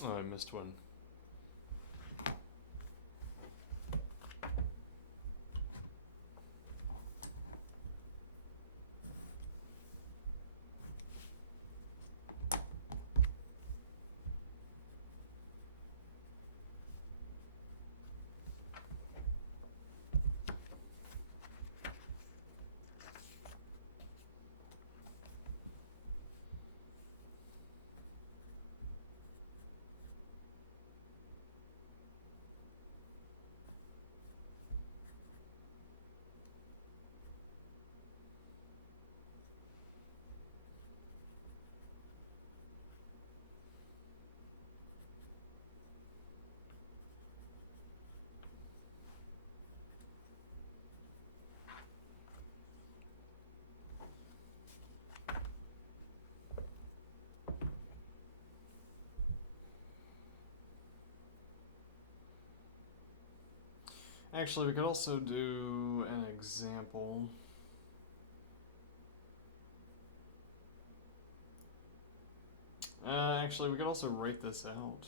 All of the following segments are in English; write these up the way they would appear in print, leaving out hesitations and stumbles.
Oh, I missed one. Actually, we could also do an example. Actually, we could also write this out.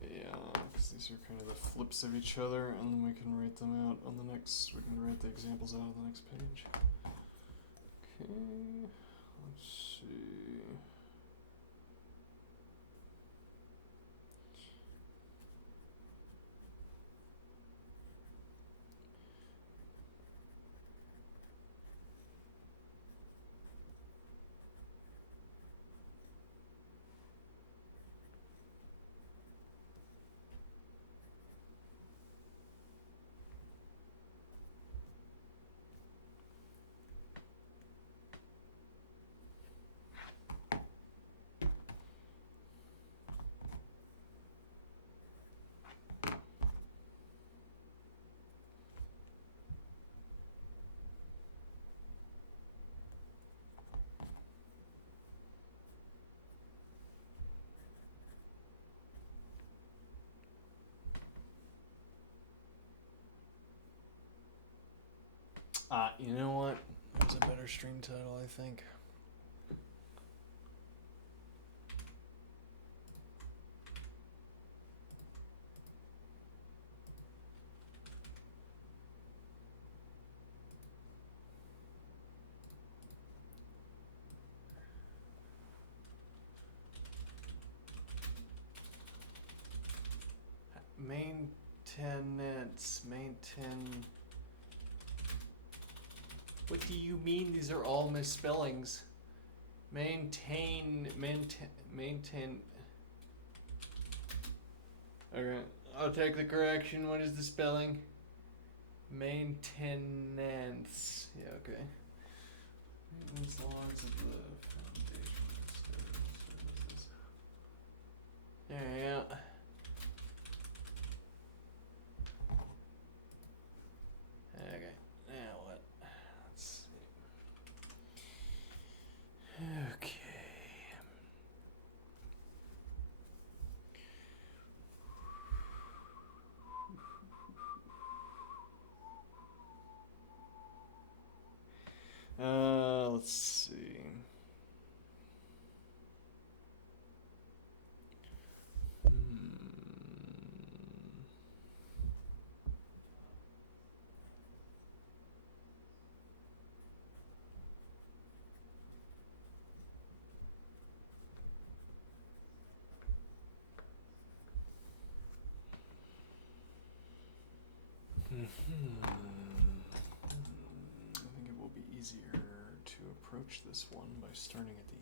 Yeah, because these are kind of the flips of each other, and then we can write them out on the next. We can write the examples out on the next page. Okay, let's see. You know what? There's a better stream title, I think. Maintenance, maintain. What do you mean these are all misspellings? Maintain. Okay, I'll take the correction. What is the spelling? Maintenance. Yeah, okay. Maintenance logs of the foundation services. Yeah. Okay. Now what? Let's see. Okay. Let's see. I think it will be easier to approach this one by starting at the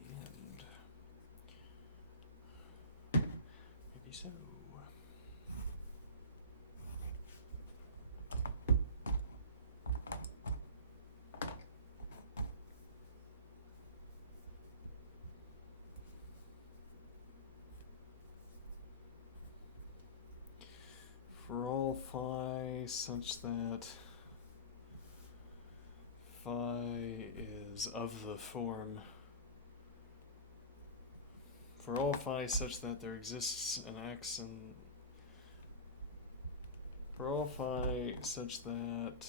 end. Maybe so. For all phi such that phi is of the form. For all phi such that there exists an x and For all phi such that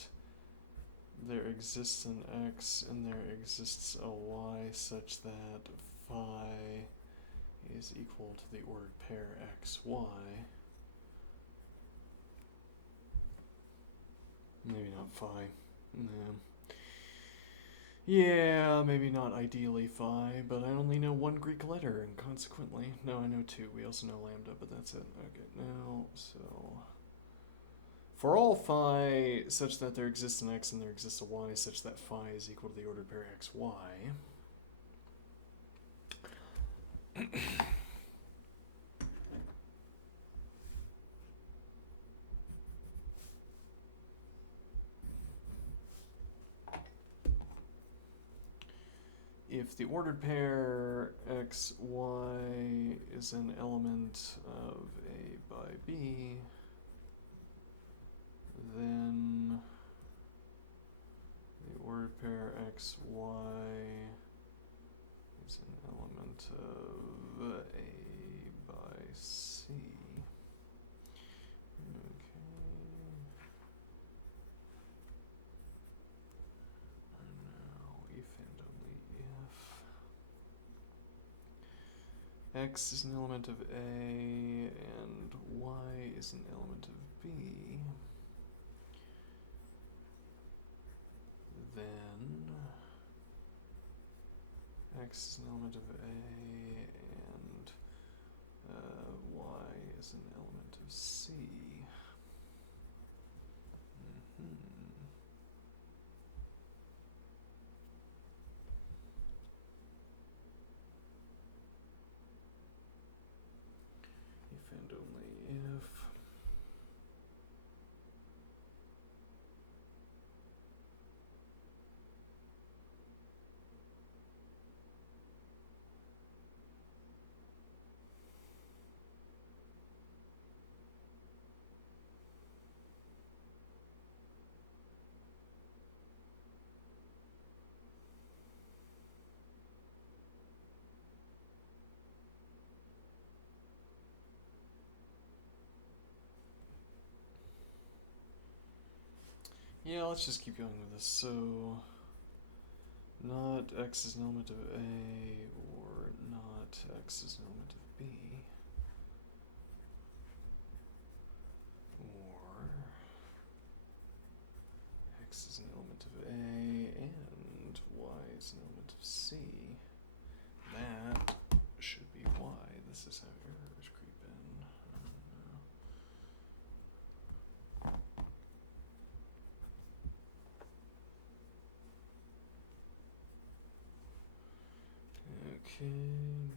there exists an x and there exists a y such that phi is equal to the ordered pair xy. Maybe not phi. No. Yeah, maybe not ideally phi, but I only know one Greek letter, and consequently, no, I know two. We also know lambda, but that's it. Okay, now, so for all phi such that there exists an x and there exists a y such that phi is equal to the ordered pair xy. If the ordered pair xy is an element of A by B, then the ordered pair xy is an element of A by C. Okay. And now if and only if x is an element of A and y is an element of B, then x is an element of A and y is an element of C. If and only if. Yeah, let's just keep going with this. So, not x is an element of A, or not x is an element of B, or x is an element of A and y is an element of C. That should be why this is how errors creep in. Okay.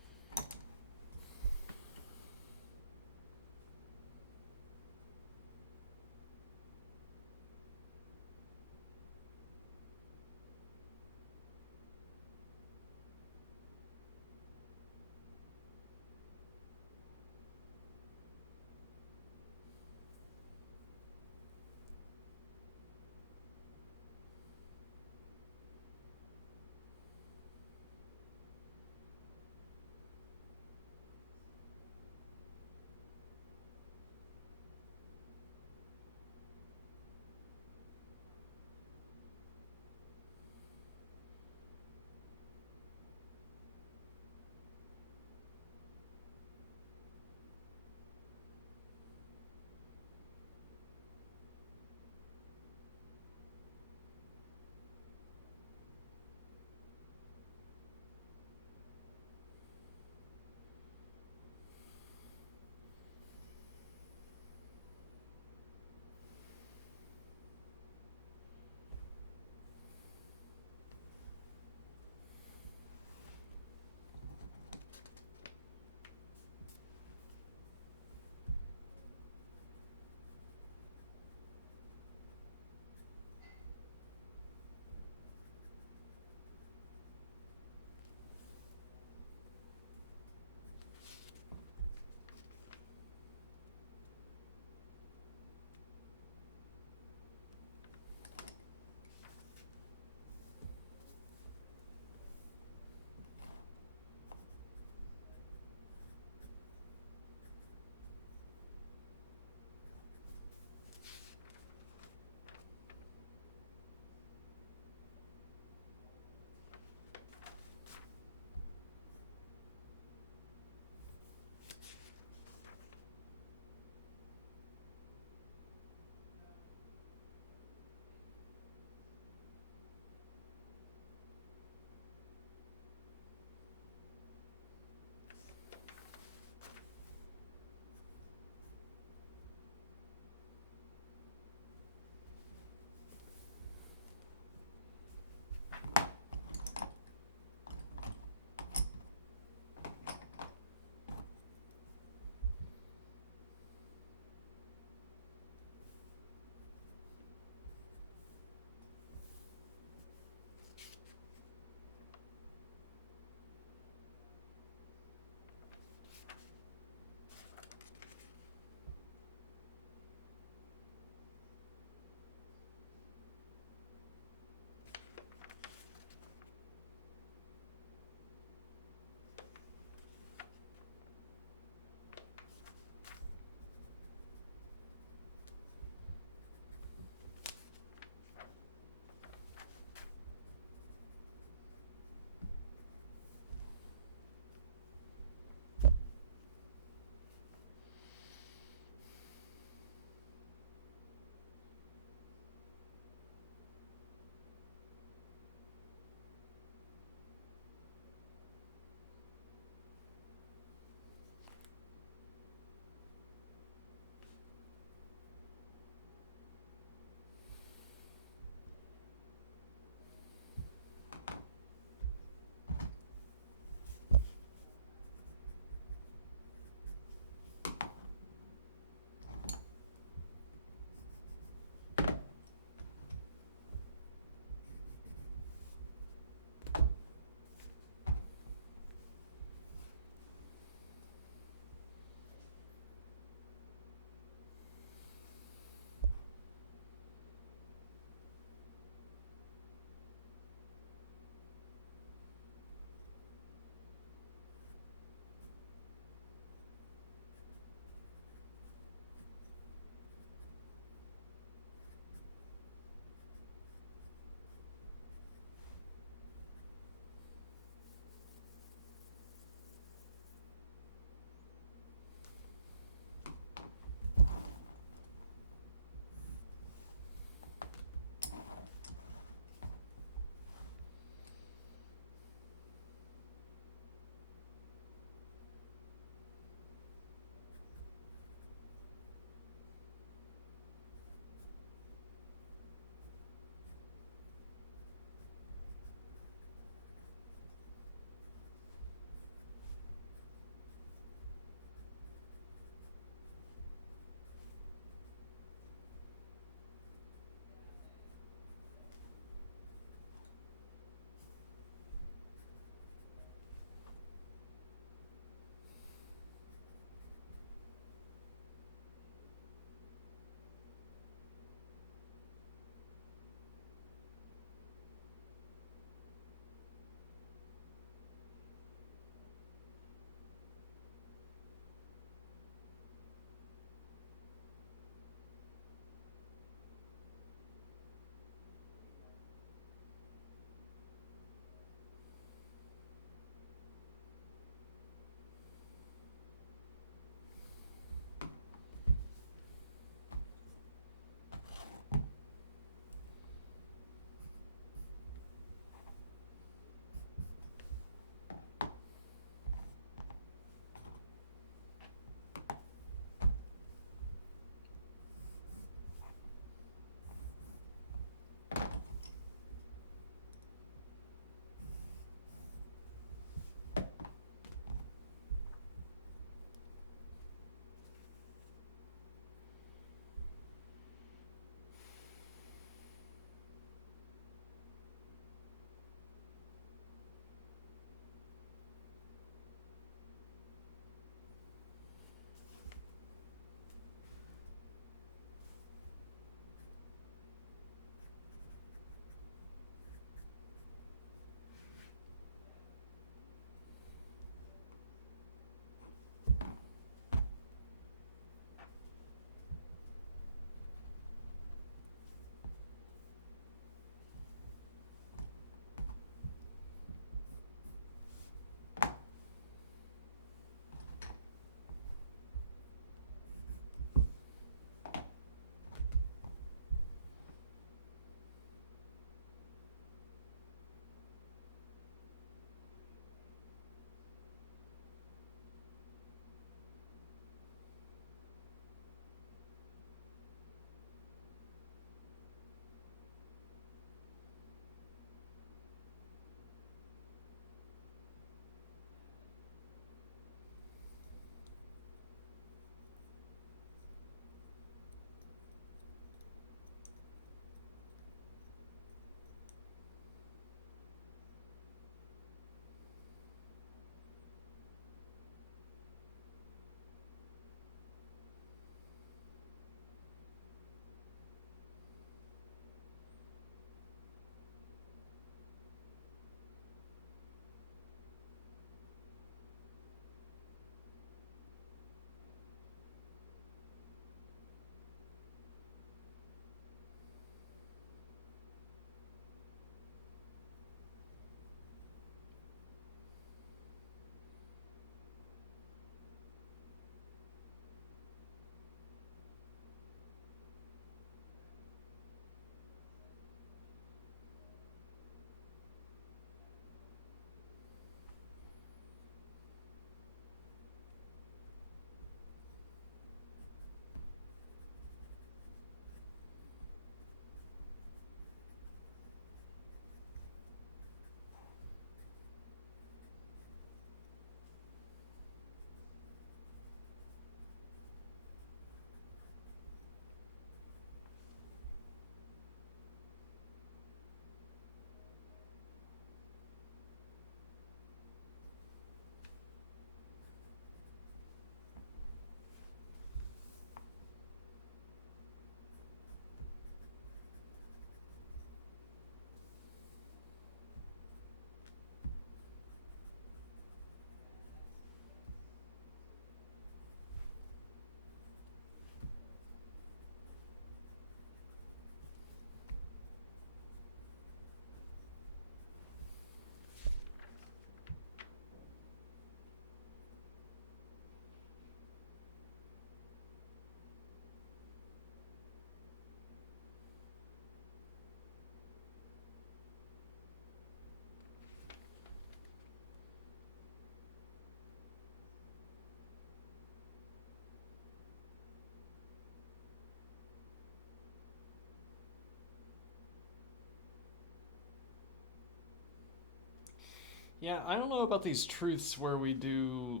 Yeah, I don't know about these truths where we do.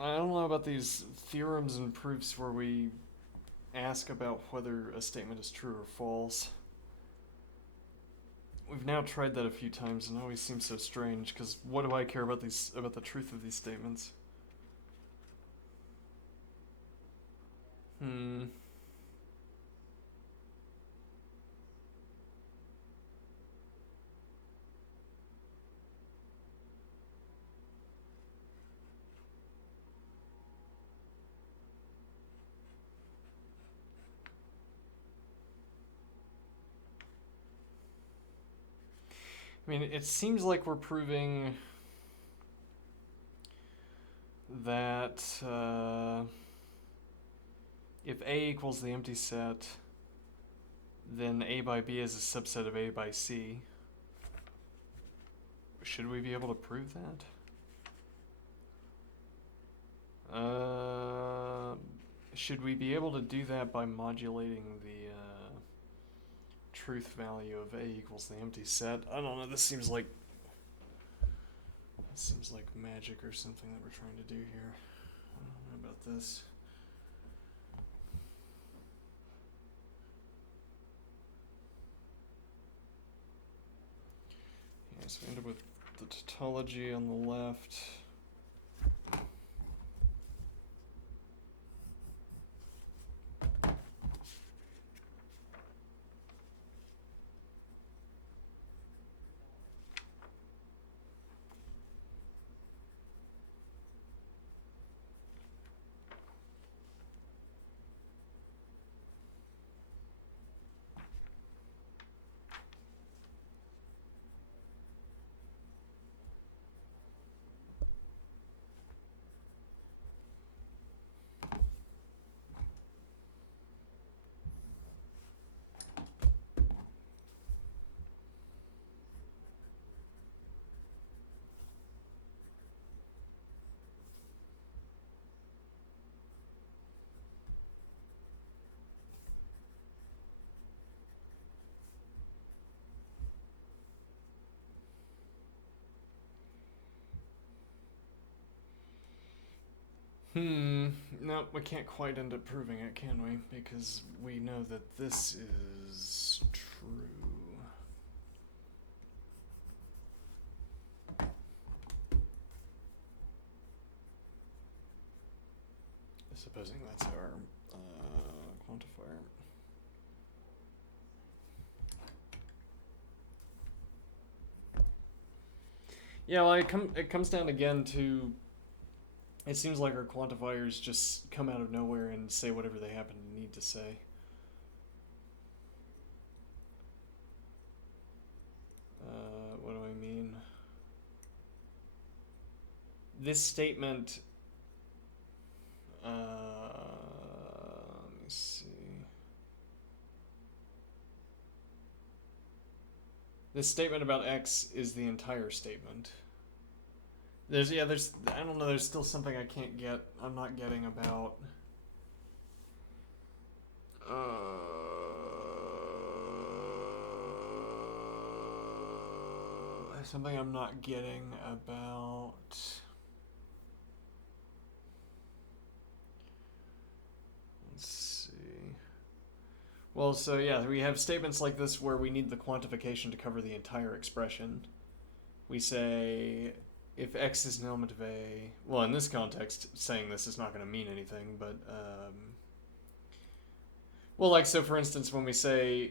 I don't know about these theorems and proofs where we ask about whether a statement is true or false. We've now tried that a few times and it always seems so strange, because what do I care about the truth of these statements? Hmm. I mean, it seems like we're proving that if A equals the empty set, then A by B is a subset of A by C. Should we be able to prove that? Should we be able to do that by modulating the truth value of A equals the empty set? I don't know. This seems like magic or something that we're trying to do here. I don't know about this. Yeah, so we end up with the tautology on the left. No, we can't quite end up proving it, can we? Because we know that this is true. Supposing that's our quantifier. Yeah, well, it comes down again to, it seems like our quantifiers just come out of nowhere and say whatever they happen to need to say. What do I mean? This statement, let me see. This statement about X is the entire statement. I don't know, there's still something I'm not getting about something I'm not getting about. Let's see. Well, so yeah, we have statements like this where we need the quantification to cover the entire expression. We say if X is an element of A, well, in this context, saying this is not going to mean anything, but well, like, so for instance, when we say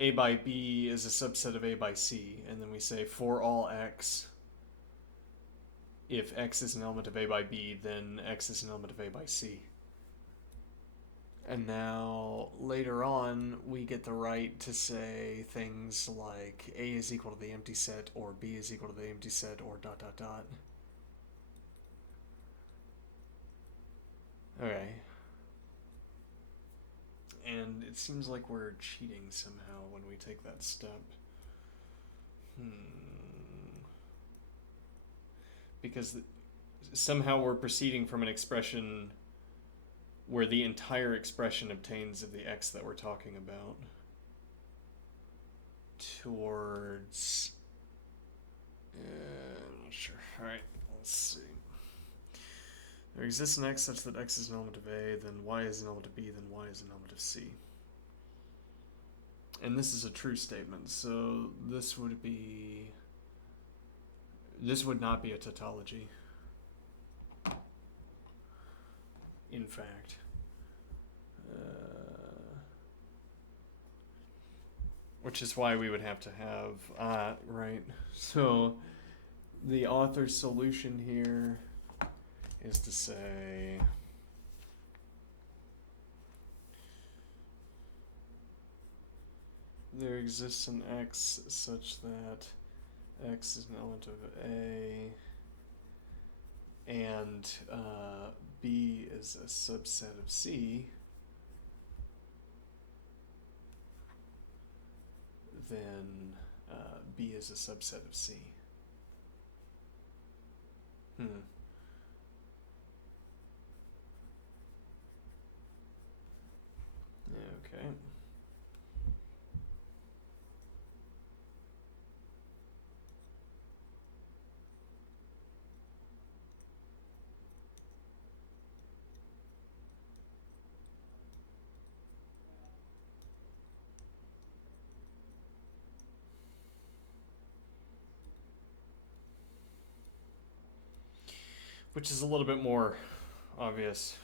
A by B is a subset of A by C, and then we say for all X, if X is an element of A by B, then X is an element of A by C. And now, later on, we get the right to say things like A is equal to the empty set, or B is equal to the empty set, or ... Okay. And it seems like we're cheating somehow when we take that step. Because somehow we're proceeding from an expression where the entire expression obtains of the X that we're talking about towards I'm not sure. Alright, let's see. There exists an x such that x is an element of A, then y is an element of B, then y is an element of C. And this is a true statement, so this would be... This would not be a tautology. In fact. Which is why we would have to have, right? So the author's solution here is to say there exists an x such that x is an element of A and B is a subset of C, then B is a subset of C. Okay. Which is a little bit more obvious.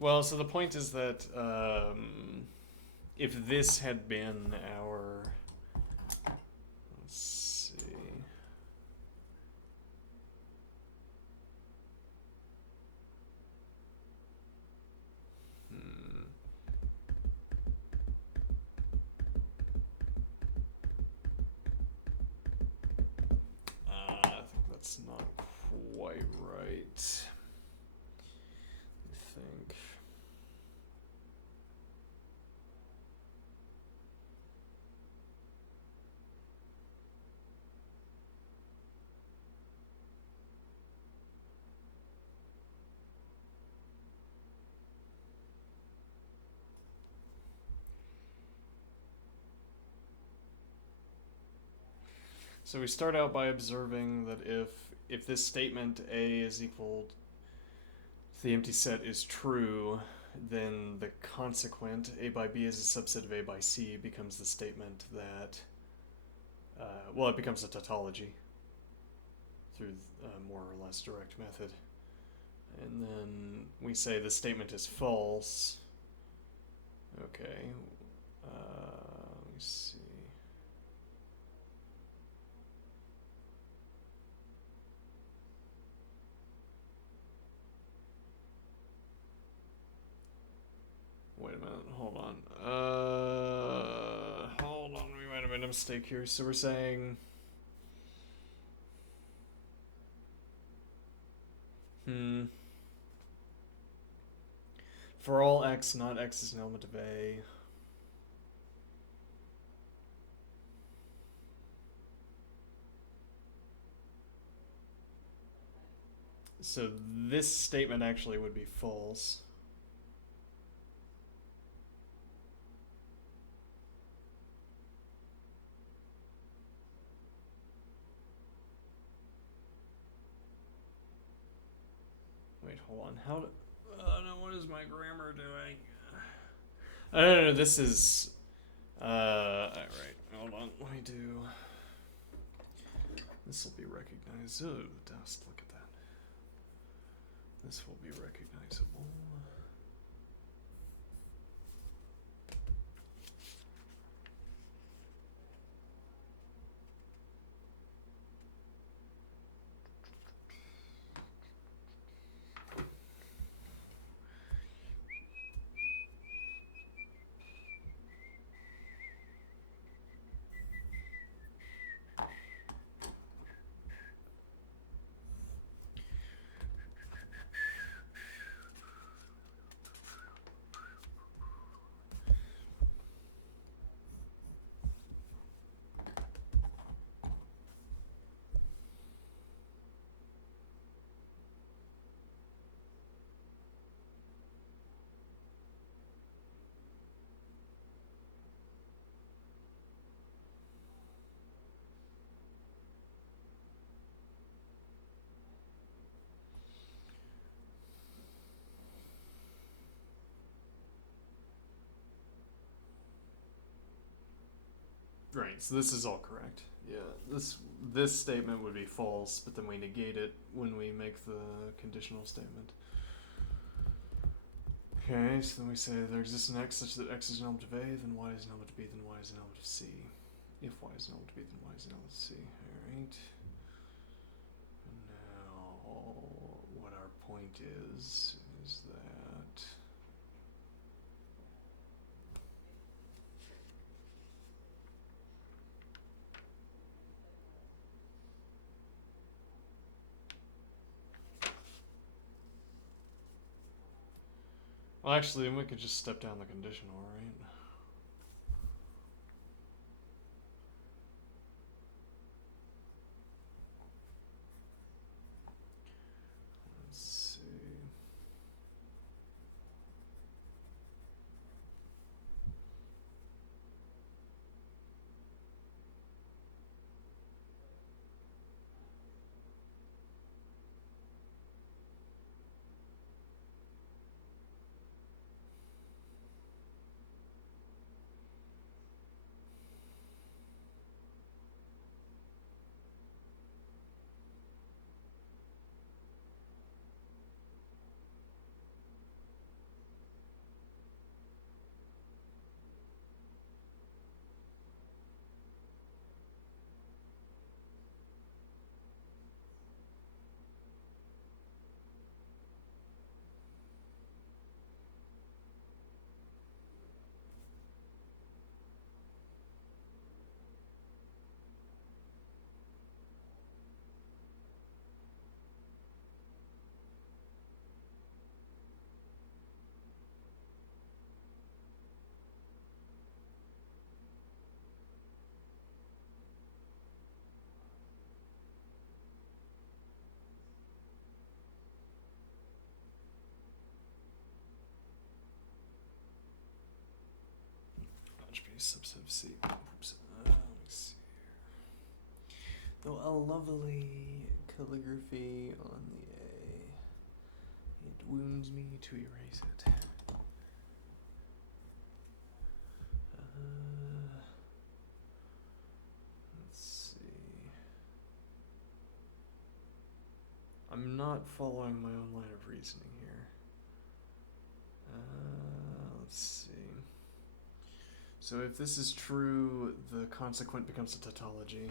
Well, so the point is that if this had been our, let's see, I think that's not quite right. I think. So we start out by observing that if this statement A is equal to the empty set is true, then the consequent A by B is a subset of A by C becomes the statement that, well, it becomes a tautology through a more or less direct method. And then we say the statement is false. Okay. Let me see. Wait a minute, hold on. Hold on, we might have made a mistake here. So we're saying... For all x, not x is an element of A. So this statement actually would be false. Wait, hold on. How do... no, what is my grammar doing? I don't know, this is... Alright, hold on. Let me do... This will be recognized. Oh, the dust, look at that. This will be recognizable. Right, so this is all correct. Yeah, this statement would be false, but then we negate it when we make the conditional statement. Okay, so then we say there exists an x such that x is an element of A, then y is an element of B, then y is an element of C. If y is an element of B, then y is an element of C. Alright. Now, what our point is that well, actually, then we could just step down the conditional, right? Let's see. That should be a subset of C. Oops. Let me see here. Though a lovely calligraphy on the A, it wounds me to erase it. Let's see. I'm not following my own line of reasoning here. Let's see. So if this is true, the consequent becomes a tautology.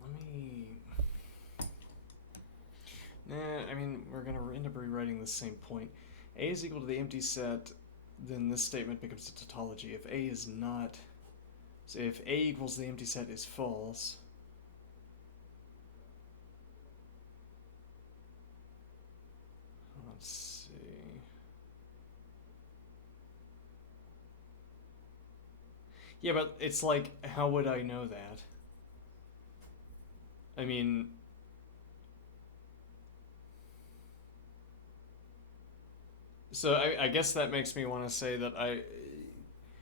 Let me going to end up rewriting the same point. A is equal to the empty set, then this statement becomes a tautology. If A is not... So if A equals the empty set is false... Let's see... Yeah, but it's like, how would I know that? I mean... So I guess that makes me want to say that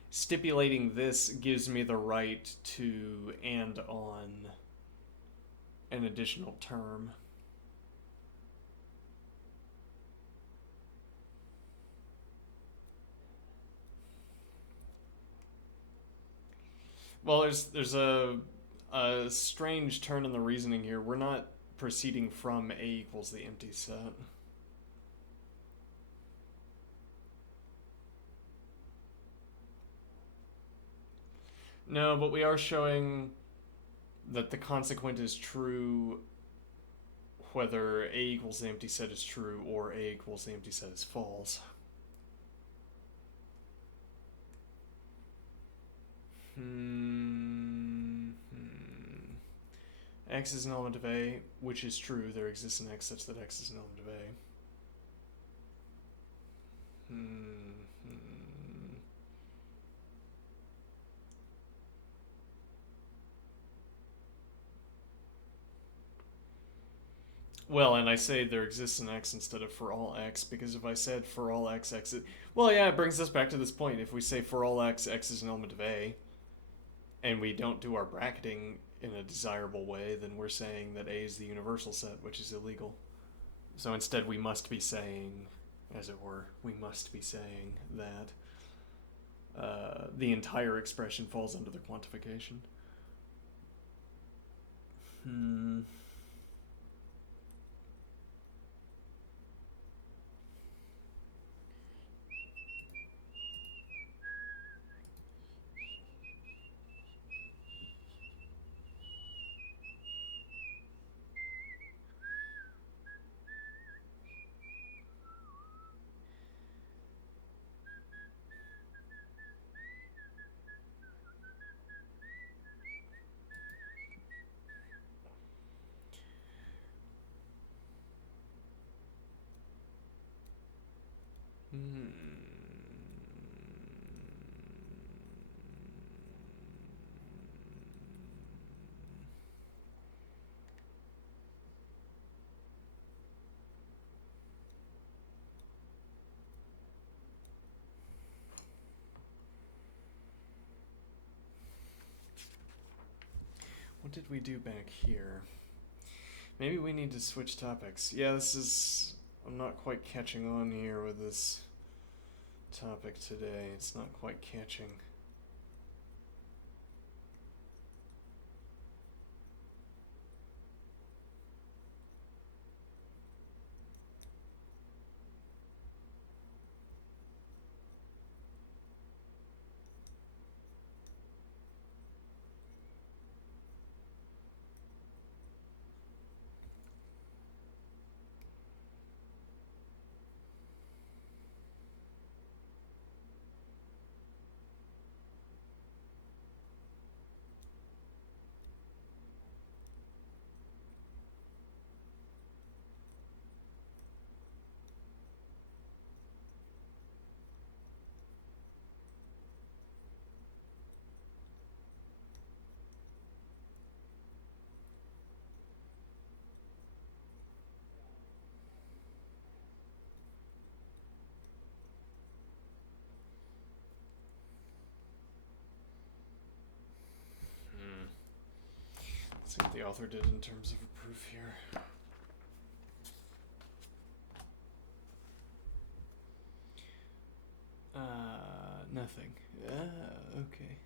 stipulating this gives me the right to and on an additional term. Well, there's a strange turn in the reasoning here. We're not proceeding from A equals the empty set. No, but we are showing that the consequent is true whether A equals the empty set is true or A equals the empty set is false. X is an element of A, which is true. There exists an X such that X is an element of A. Well, and I say there exists an X instead of for all X, because if I said for all X, X is... Well, yeah, it brings us back to this point. If we say for all X, X is an element of A, and we don't do our bracketing in a desirable way, then we're saying that A is the universal set, which is illegal. So instead we must be saying, as it were, we must be saying that the entire expression falls under the quantification. What did we do back here? Maybe we need to switch topics. Yeah, this is... I'm not quite catching on here with this topic today. It's not quite catching. Let's see what the author did in terms of a proof here. Nothing. Okay.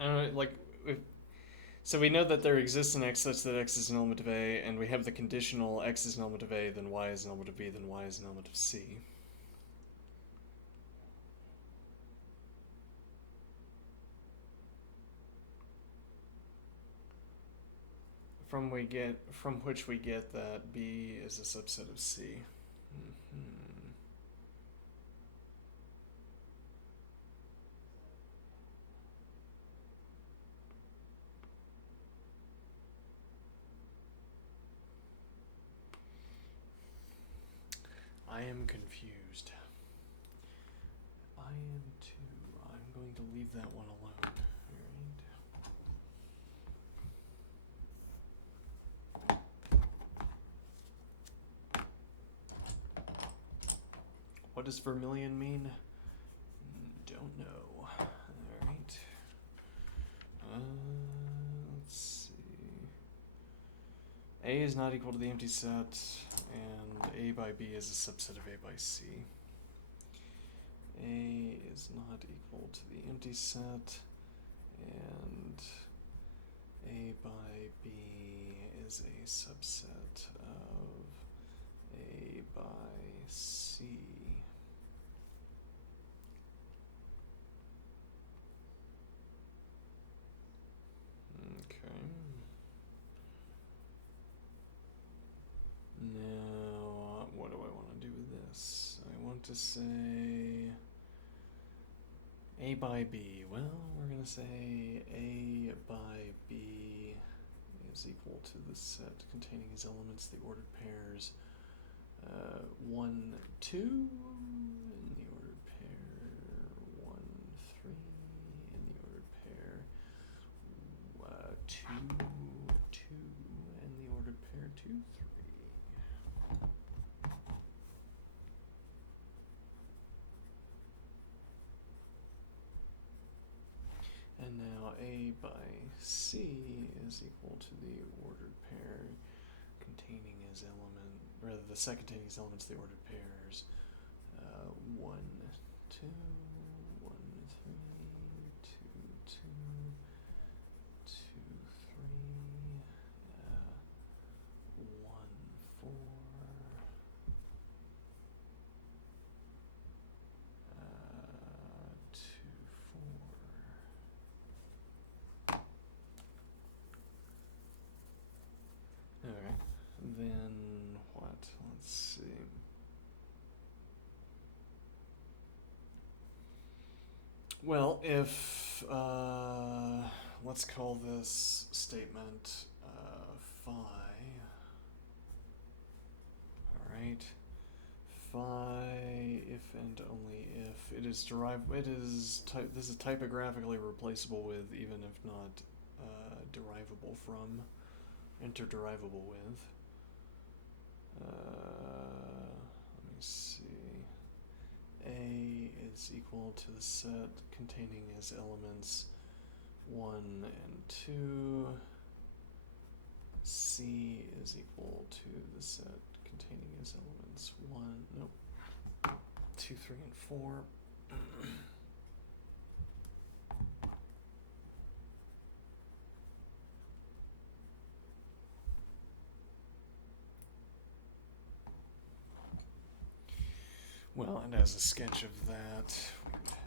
I don't know, like, so we know that there exists an x such that x is an element of A, and we have the conditional x is an element of A, then y is an element of B, then y is an element of C. From which we get that B is a subset of C. Mm-hmm. I am confused. I am too. I'm going to leave that one alone. What does vermilion mean? Don't know. Alright. Let's see. A is not equal to the empty set, and A by B is a subset of A by C. A is not equal to the empty set, and A by B is a subset of A by C. Okay. Now, what do I want to do with this? I want to say A by B. Well, we're going to say A by B is equal to the set containing as elements the ordered pairs 1, 2 in the ordered pair, 1, 3 in the ordered pair, 2, 2 in the ordered pair, 2, 3. And now A by C is equal to the ordered pair containing as the set containing as elements the ordered pairs 1, 2, 1, 3, 2, 2, 2, 3, 1, 4, 2, 4. Okay, then what? Let's see. Well, if, let's call this statement phi. Alright. Phi, if and only if it is this is typographically replaceable with, even if not derivable from, interderivable with. Let me see. A is equal to the set containing as elements 1 and 2. C is equal to the set containing as elements 2, 3, and 4. Well, and as a sketch of that, we would have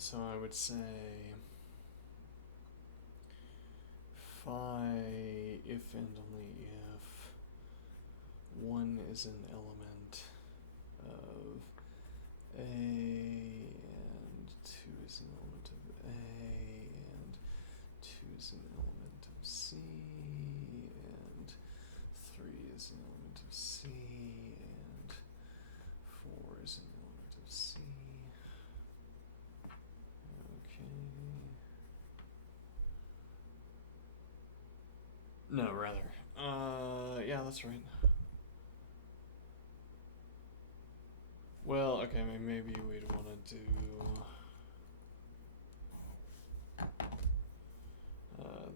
so I would say phi is an element of A, and 2 is an element of A, and 2 is an element of C, and 3 is an element of C, and 4 is an element of C. Okay. No, rather. Yeah, that's right. Well, okay, maybe we'd want to do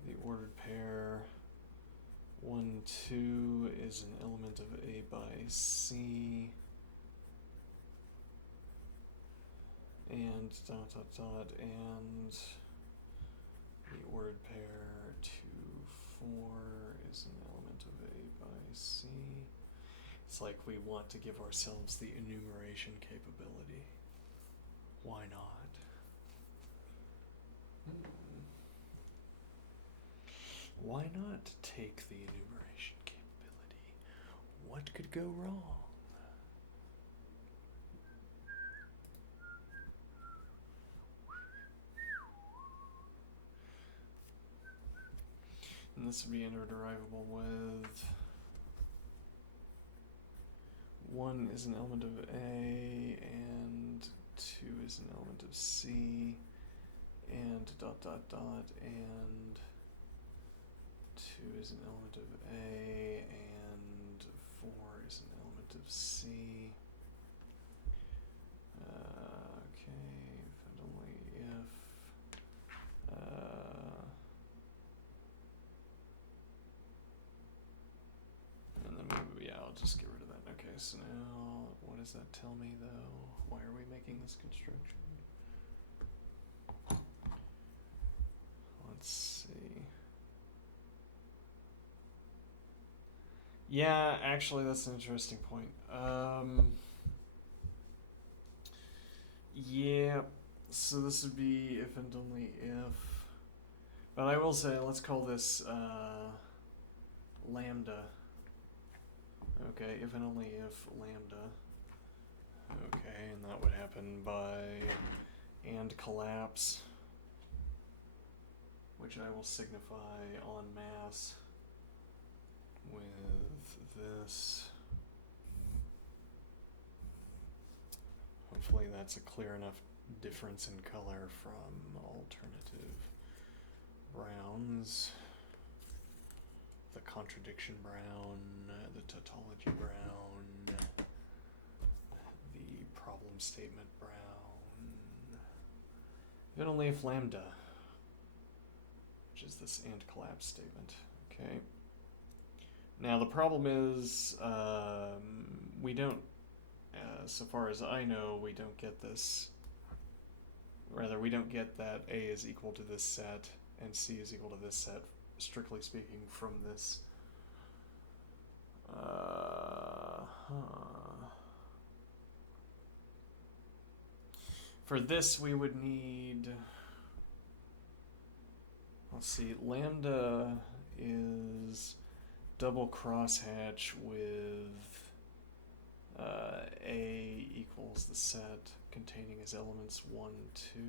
the ordered pair. 1, 2 is an element of A by C, and dot dot dot, and the ordered pair 2, 4 is an element of A by C. It's like we want to give ourselves the enumeration capability. Why not? Why not take the enumeration capability? What could go wrong? And this would be interderivable with 1 is an element of A, and 2 is an element of C, and dot dot dot, and 2 is an element of A, and 4 is an element of C. Okay, if and only if. And then maybe, yeah, I'll just get rid of that. Okay, so now, what does that tell me, though? Why are we making this construction? Let's see. Yeah, actually, that's an interesting point. Yeah, so this would be if and only if. But I will say, let's call this lambda. Okay, if and only if lambda. Okay, and that would happen by and collapse, which I will signify en masse with this. Hopefully that's a clear enough difference in color from alternative browns. The contradiction brown, the tautology brown, the problem statement brown. If only if lambda, which is this and collapse statement. Okay. Now the problem is we don't, so far as I know, we don't get this. Rather, we don't get that A is equal to this set and C is equal to this set, strictly speaking, from this. For this, we would need, let's see, lambda is double crosshatch with A equals the set containing as elements 1, 2.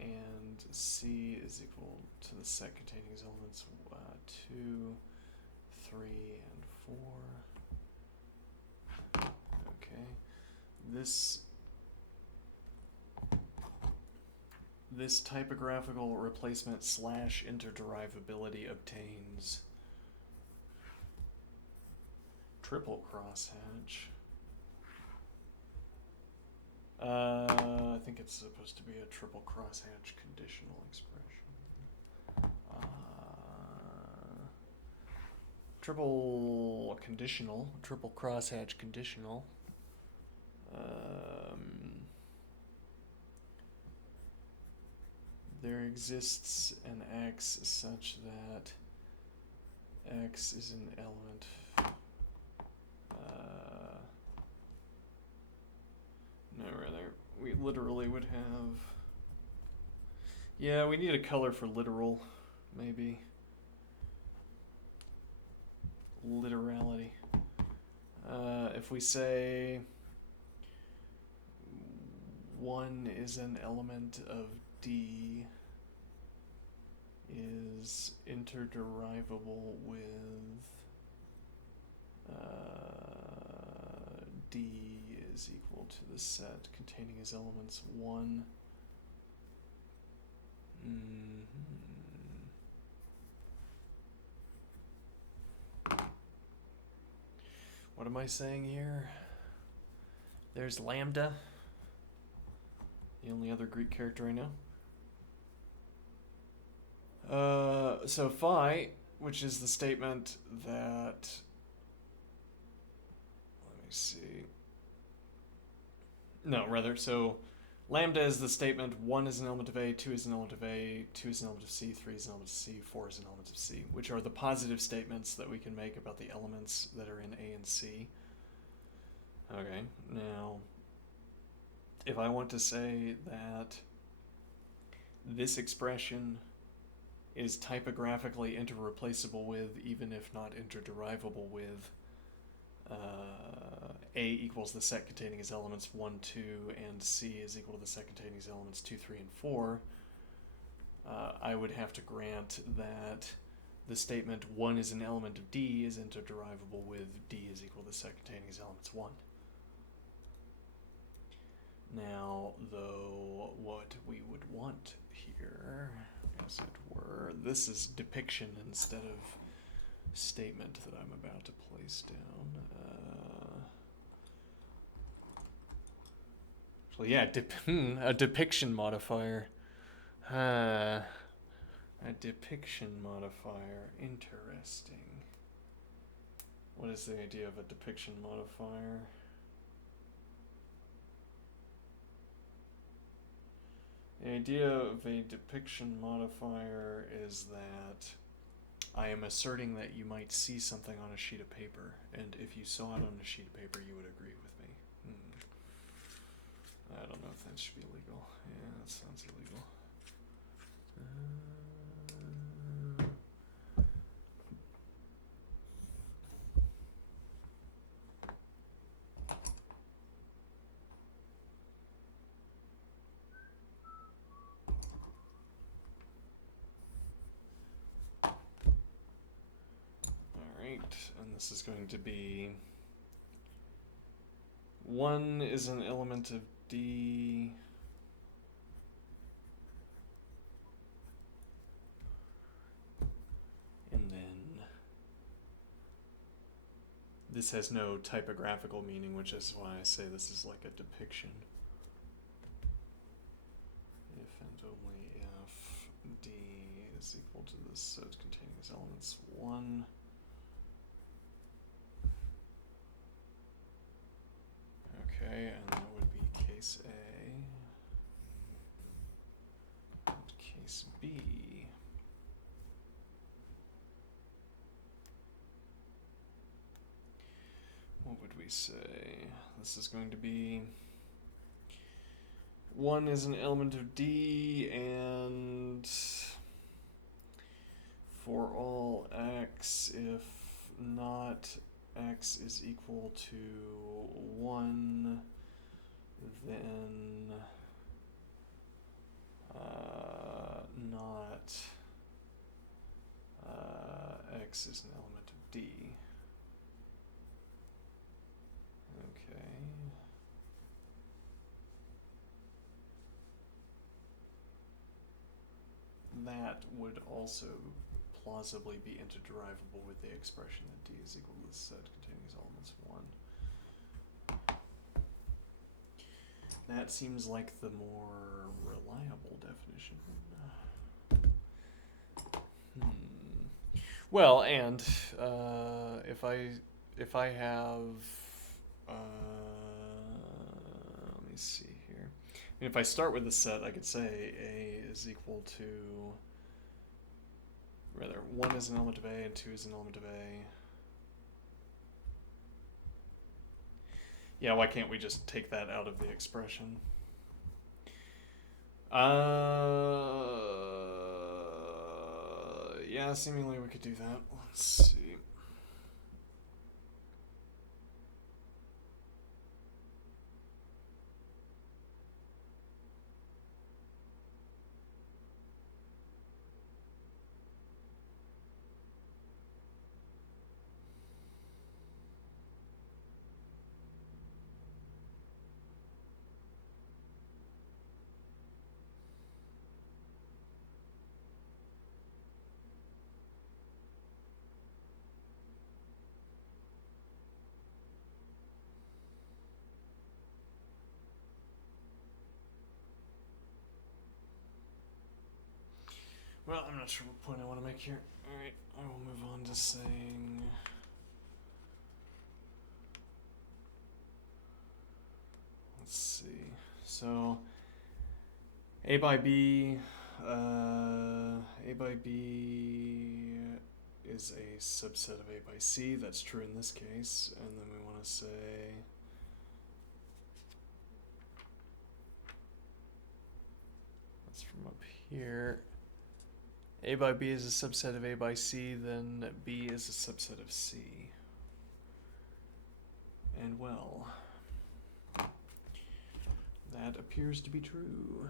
And C is equal to the set containing as elements 2, 3, and 4. Okay. This typographical replacement / interderivability obtains triple crosshatch. I think it's supposed to be a triple crosshatch conditional expression. Triple crosshatch conditional. There exists an X such that X is an element. No, rather, we literally would have Yeah, we need a color for literal, maybe. Literality. If we say 1 is an element of D is interderivable with D is equal to the set containing as elements 1. What am I saying here? There's lambda, the only other Greek character I know. So phi, which is the statement that, let me see. No, rather, so lambda is the statement 1 is an element of A, 2 is an element of A, 2 is an element of C, 3 is an element of C, 4 is an element of C, which are the positive statements that we can make about the elements that are in A and C. Okay, now, if I want to say that this expression is typographically interreplaceable with, even if not interderivable with, A equals the set containing its elements 1, 2, and C is equal to the set containing its elements 2, 3, and 4, I would have to grant that the statement 1 is an element of D is interderivable with D is equal to the set containing its elements 1. Now, though, what we would want here, as it were, this is depiction instead of statement that I'm about to place down. So yeah, a depiction modifier. A depiction modifier. Interesting. What is the idea of a depiction modifier? The idea of a depiction modifier is that I am asserting that you might see something on a sheet of paper, and if you saw it on a sheet of paper, you would agree with me. I don't know if that should be illegal. Yeah, that sounds illegal. And this is going to be 1 is an element of D. And then this has no typographical meaning, which is why I say this is like a depiction. If and only if D is equal to the set containing its elements 1. Okay, and that would be case A. And case B. What would we say? This is going to be 1 is an element of D, and for all x, if not x is equal to 1, then not x is an element of D. Okay. That would also plausibly be interderivable with the expression that D is equal to the set containing its elements 1. That seems like the more reliable definition. Well, and if I have let me see here. I mean, if I start with the set, I could say A is equal to, rather, 1 is an element of A and 2 is an element of A. Yeah, why can't we just take that out of the expression? yeah, seemingly we could do that. Let's see. Well, I'm not sure what point I want to make here. Alright, I will move on to saying... Let's see. So, A by B... A by B is a subset of A by C. That's true in this case. And then we want to say... That's from up here. A by B is a subset of A by C, then B is a subset of C. And well, that appears to be true.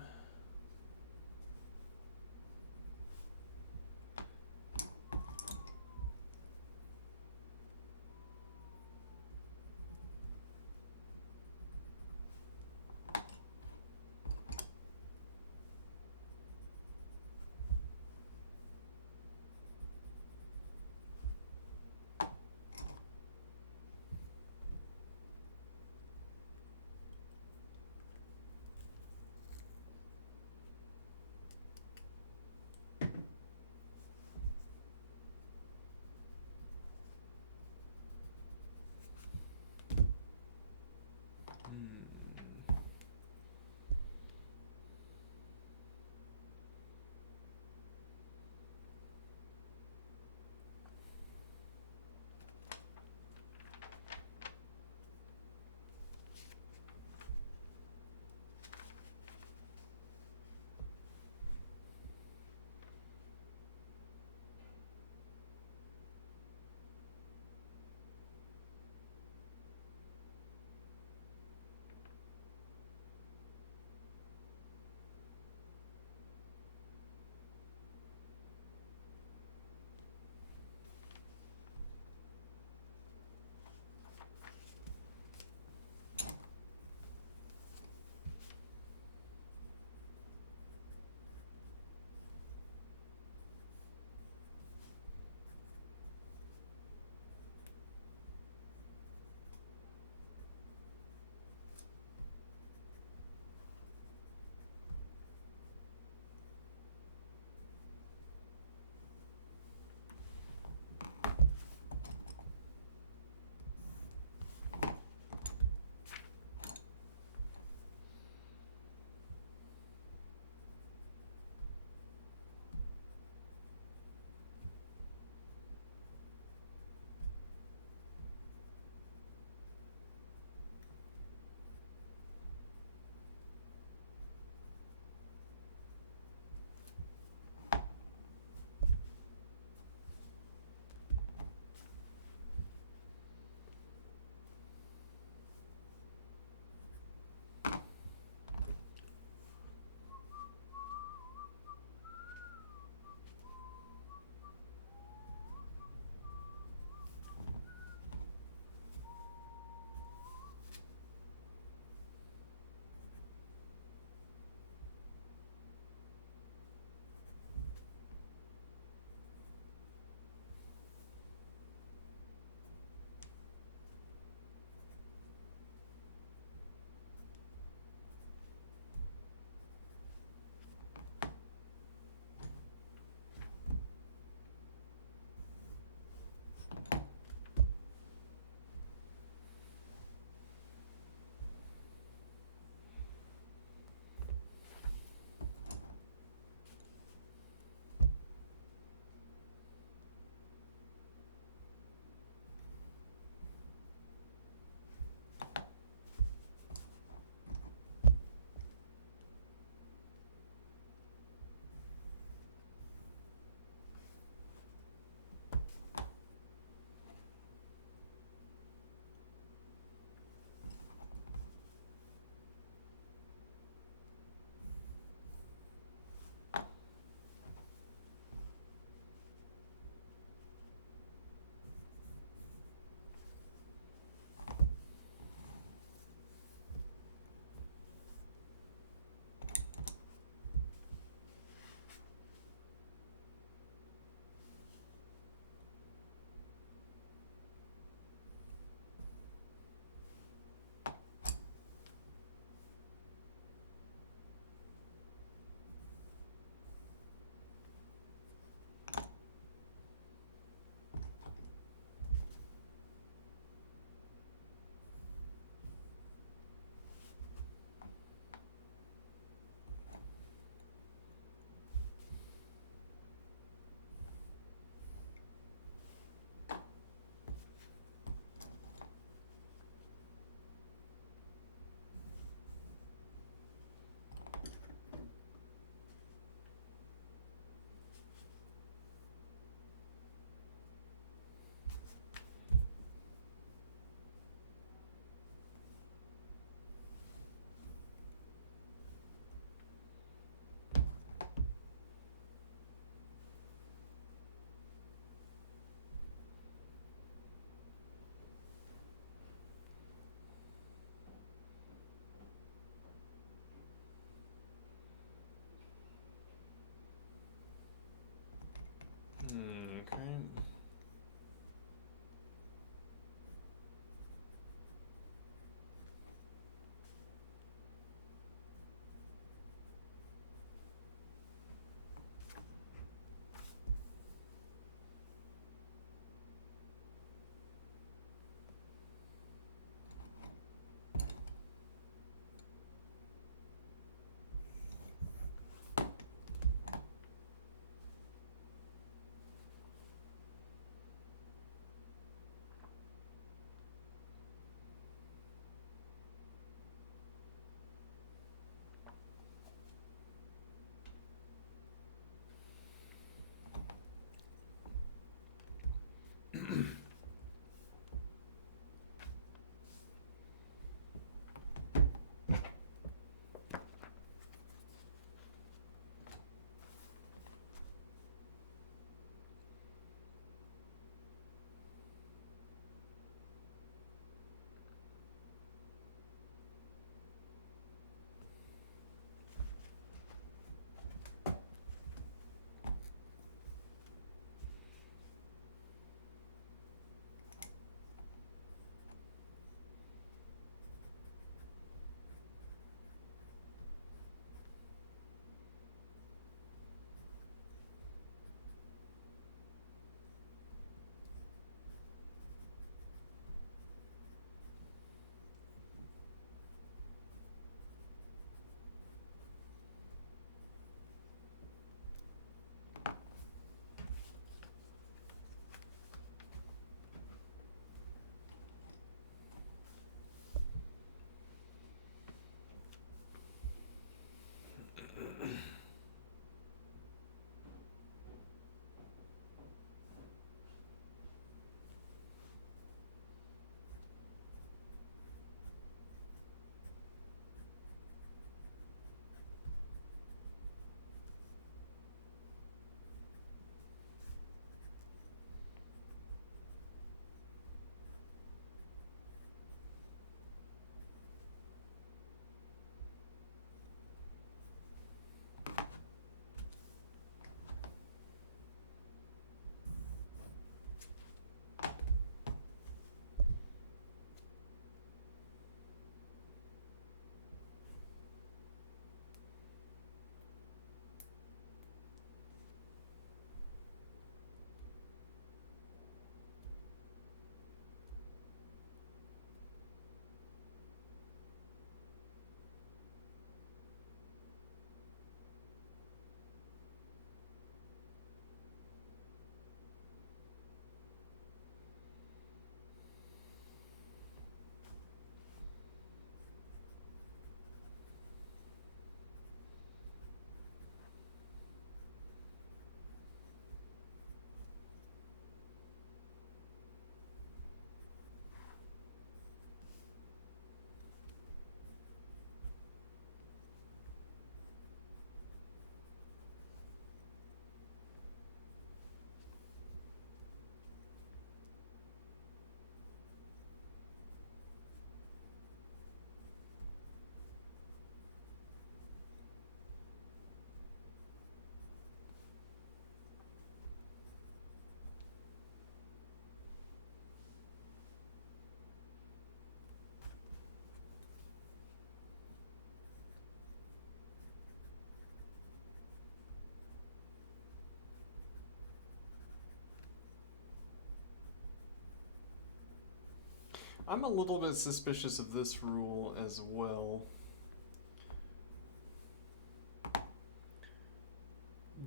I'm a little bit suspicious of this rule as well.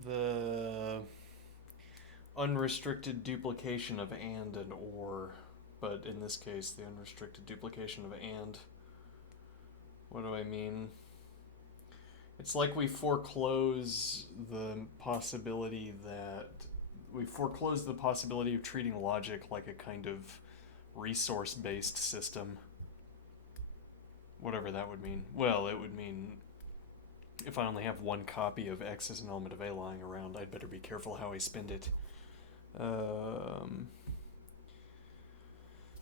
The unrestricted duplication of and or, but in this case, the unrestricted duplication of and. What do I mean? It's like we foreclose the possibility of treating logic like a kind of resource-based system. Whatever that would mean. Well, it would mean if I only have one copy of X as an element of A lying around, I'd better be careful how I spend it.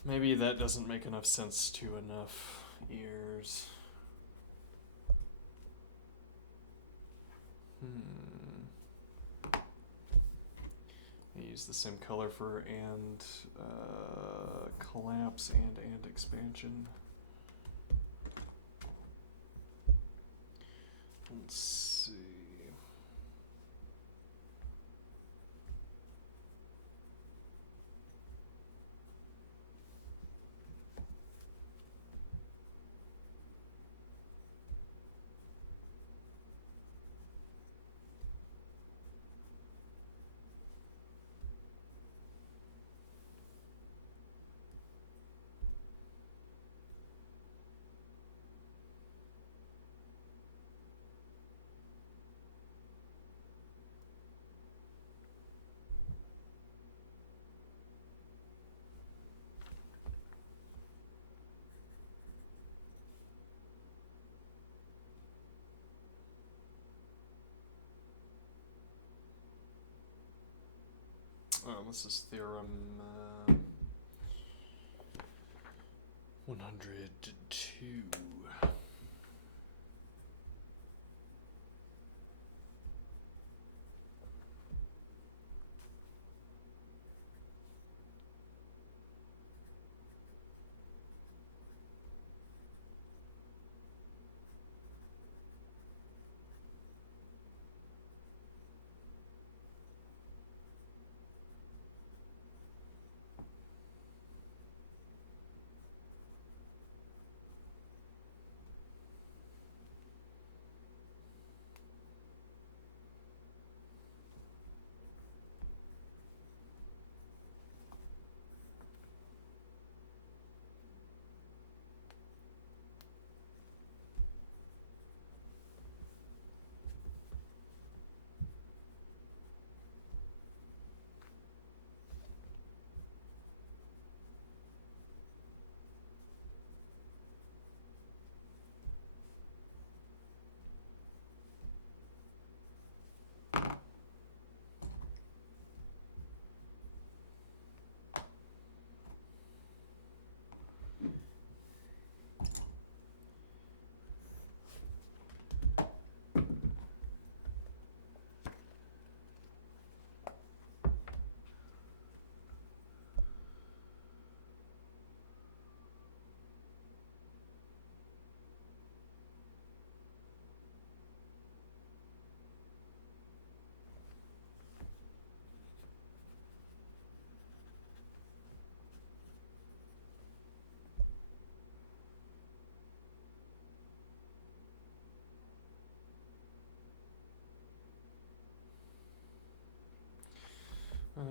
Maybe that doesn't make enough sense to enough ears. I use the same color for and collapse and expansion. Let's see. Oh, this is theorem 102.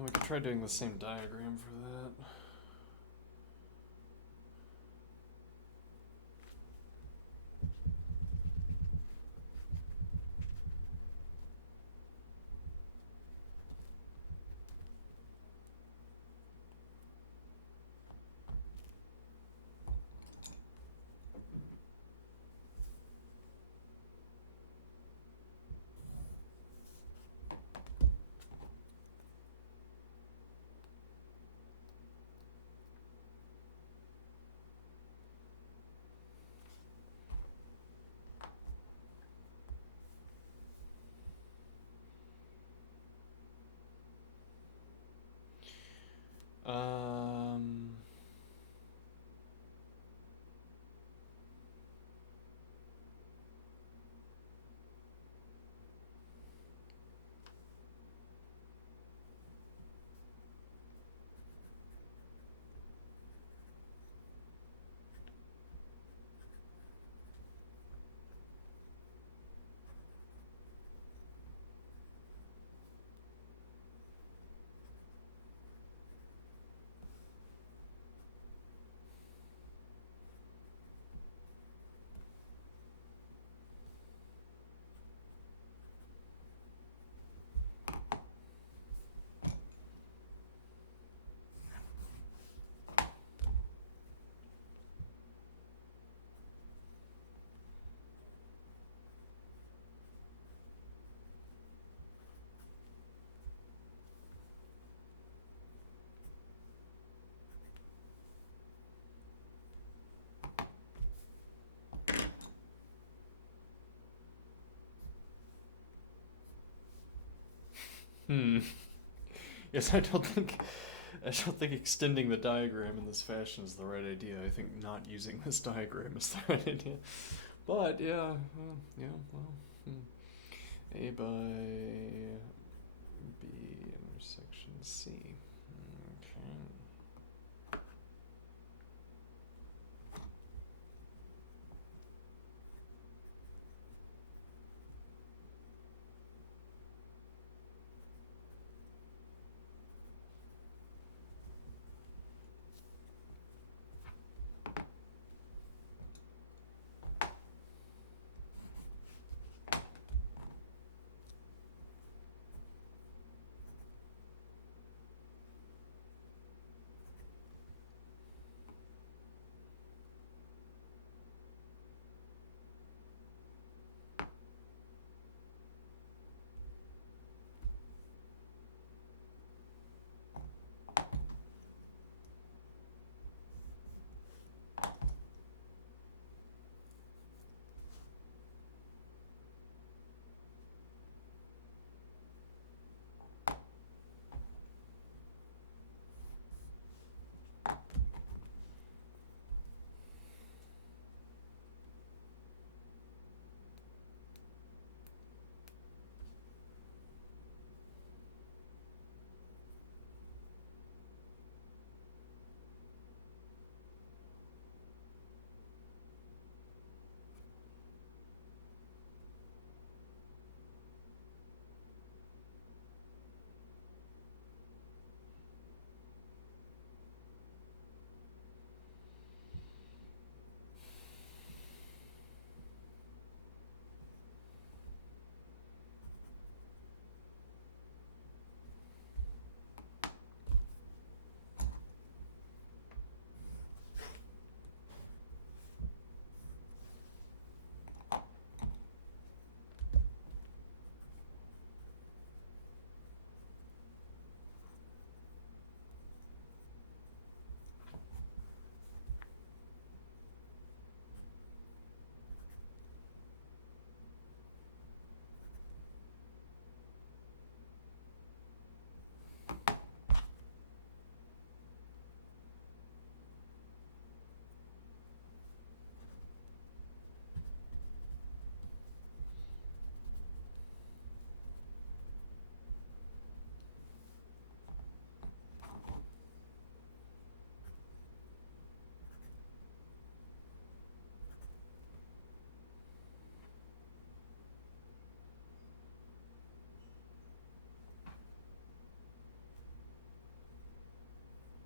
We could try doing the same diagram for that. Um, Hmm. Yes, I don't think extending the diagram in this fashion is the right idea. I think not using this diagram is the right idea. But yeah, yeah. Well, A by B intersection C. Okay.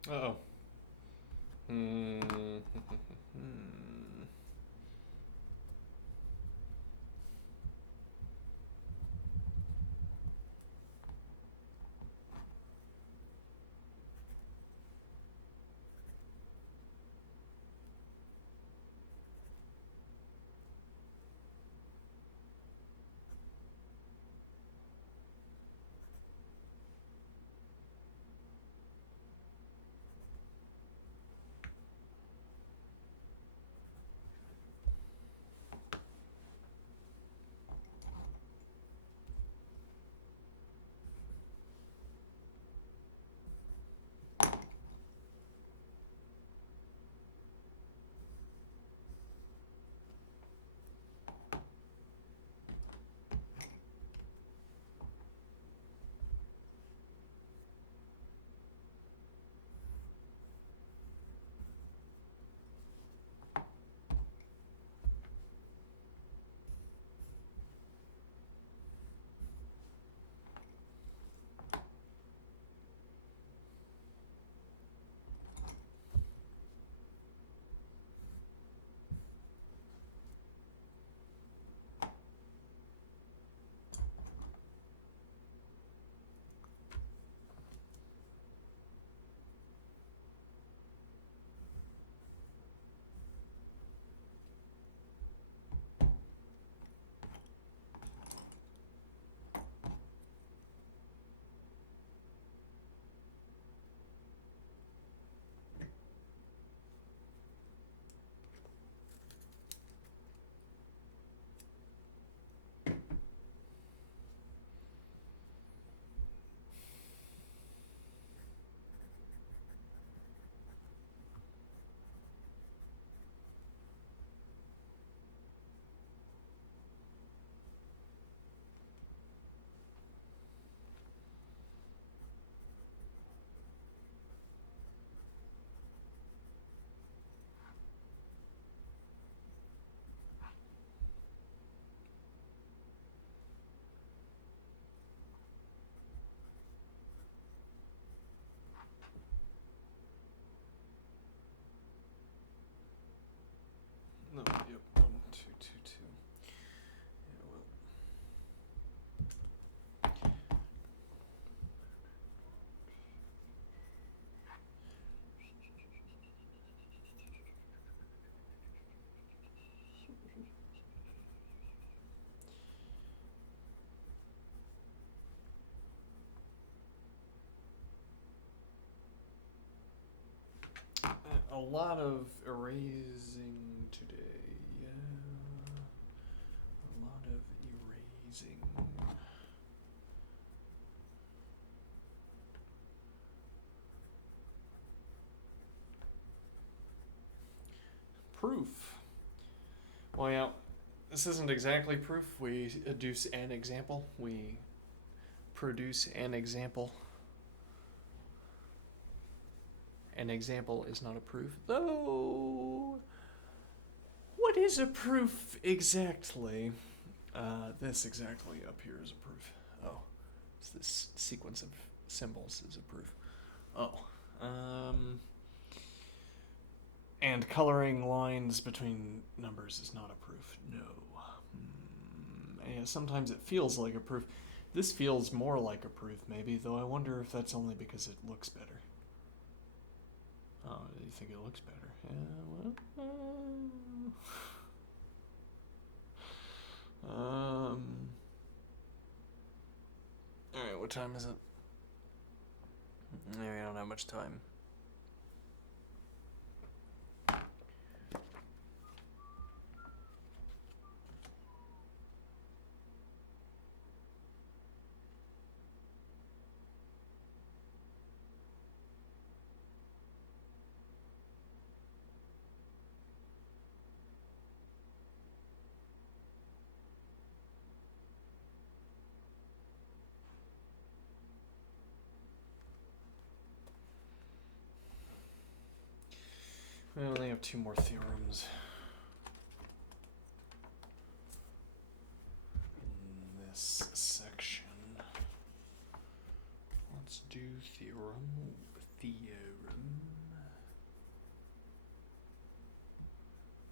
Uh-oh. Hmm. A lot of erasing today, yeah. A lot of erasing. Proof. Well, yeah, this isn't exactly proof. We adduce an example. We produce an example. An example is not a proof, though. What is a proof exactly? This exactly up here is a proof. Oh, it's this sequence of symbols is a proof. Oh, and coloring lines between numbers is not a proof. No. And sometimes it feels like a proof. This feels more like a proof, maybe, though I wonder if that's only because it looks better. Oh, you think it looks better? Yeah, well. Alright, what time is it? Maybe I don't have much time. We only have 2 more theorems in this section. Let's do theorem.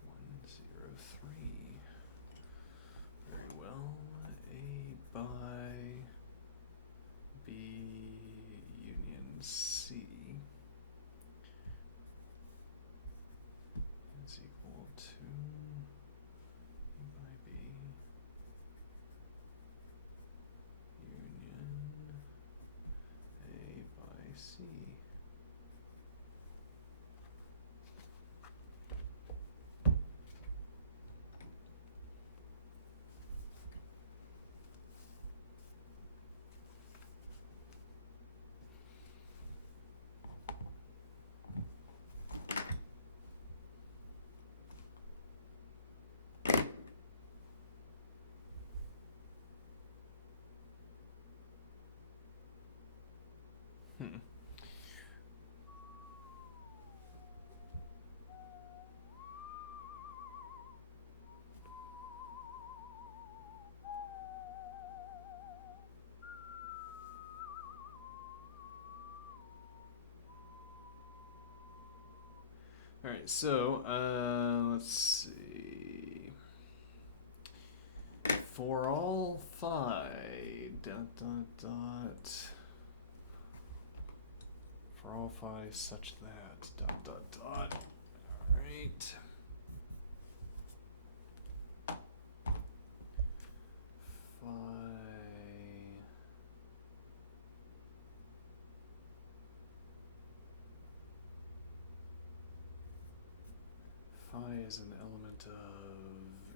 103. Very well. A by B union C is equal to A by B union A by C. Alright, so, let's see. For all phi, ... For all phi such that, ... Alright. Phi is an element of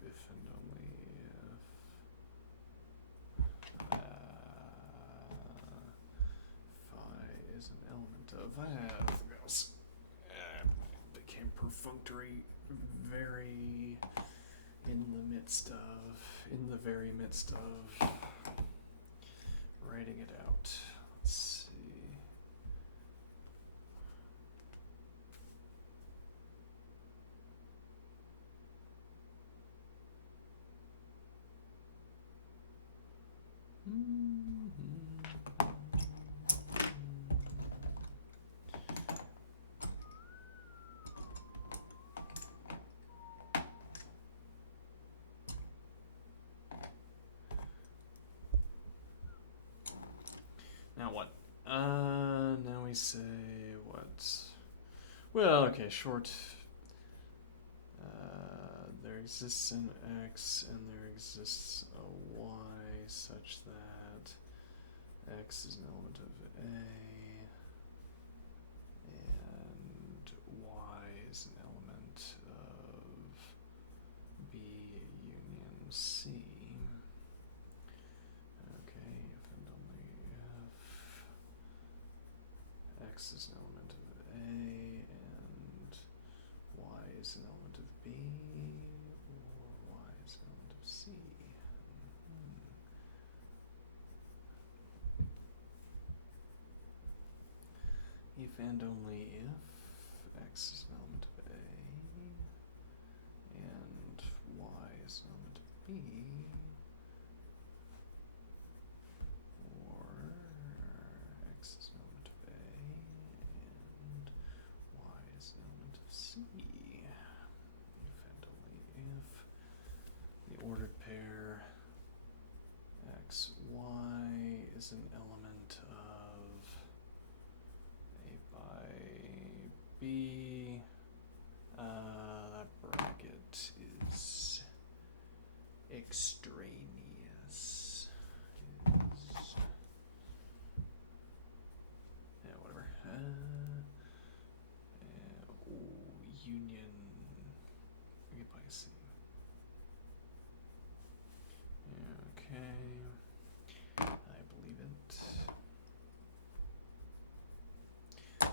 if and only if phi is an element of became perfunctory very in the very midst of writing it out. Let's see. Now what? Now we say what? Well, okay, short. There exists an X and there exists a Y such that X is an element of A and Y is an element of B union C. Okay, if and only if X is an element of A and Y is an element of B, or Y is an element of C. If and only if X is an element of A and Y is an element of B, or X is an element of A and Y is an element of C. If and only if the ordered pair X, Y is an element of A by B, that bracket is extraneous. Yeah, whatever. Union A by C. Okay, I believe it.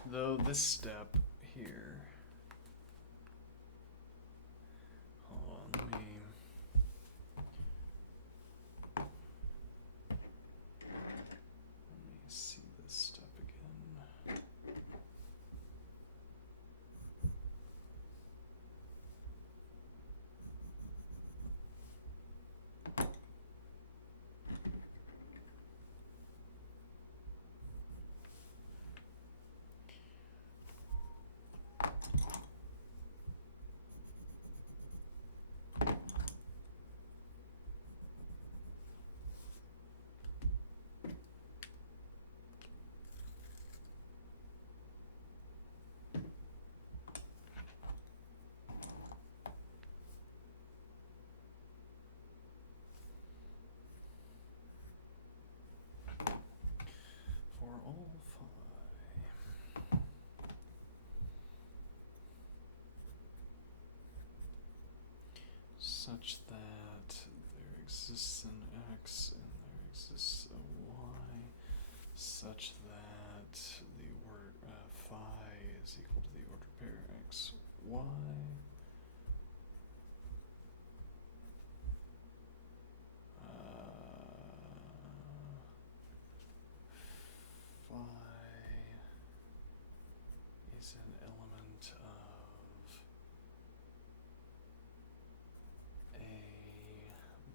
Though this step here, hold on, let me see this step again. For all phi such that there exists an X and there exists a Y, such that the order phi is equal to the ordered pair X, Y. Phi is an element of A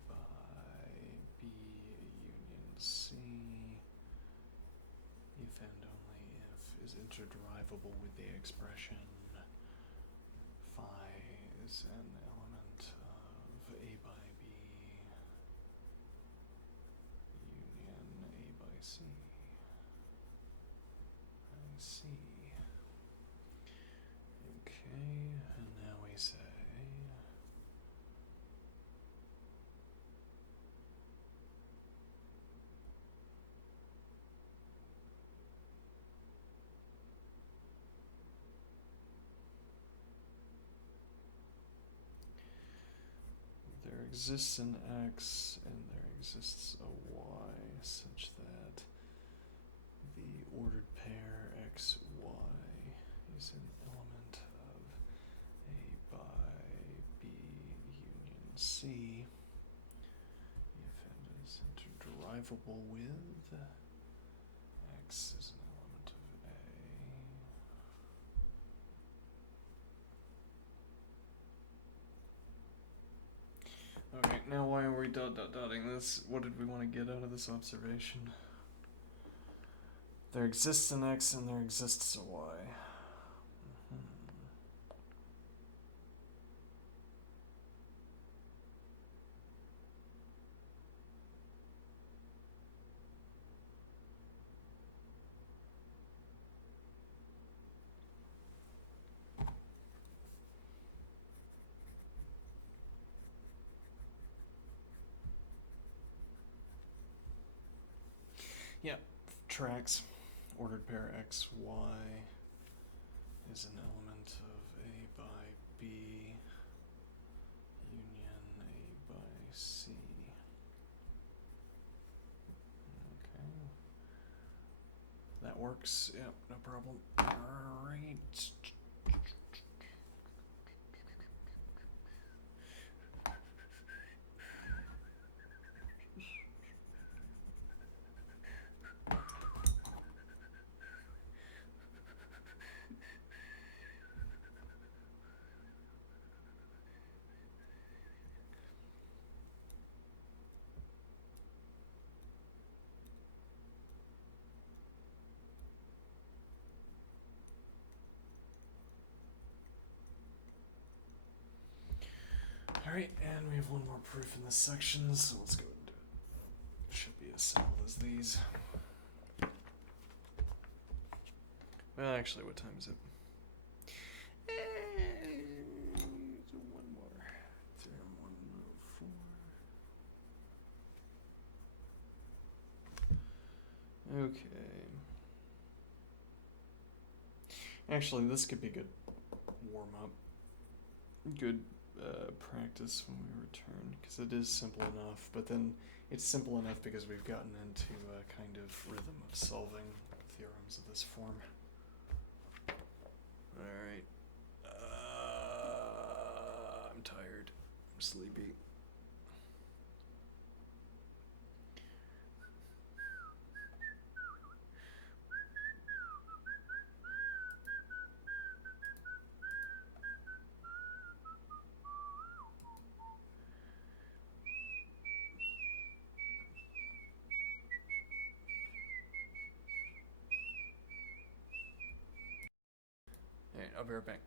by B union C, if and only if is interderivable with the expression phi is an element of A by B union A by C. I see. Okay, and now we say there exists an X and there exists a Y such that the ordered pair X, Y is an element of A by B union C if it is interderivable with X is an element of A. Okay, now why are we dotting this? What did we want to get out of this observation? There exists an X and there exists a Y. Yeah, tracks. Ordered pair X, Y is an element of A by that works. Yep, no problem. Alright. Alright, and we have one more proof in this section, so let's go and do it. Should be as simple as these. Well, actually, what time is it? One more. Theorem 104. Okay. Actually, this could be good warm up. Good practice when we return, because it is simple enough, but then it's simple enough because we've gotten into a kind of rhythm of solving theorems of this form. Alright. I'm tired. I'm sleepy. Alright, I'll be right back.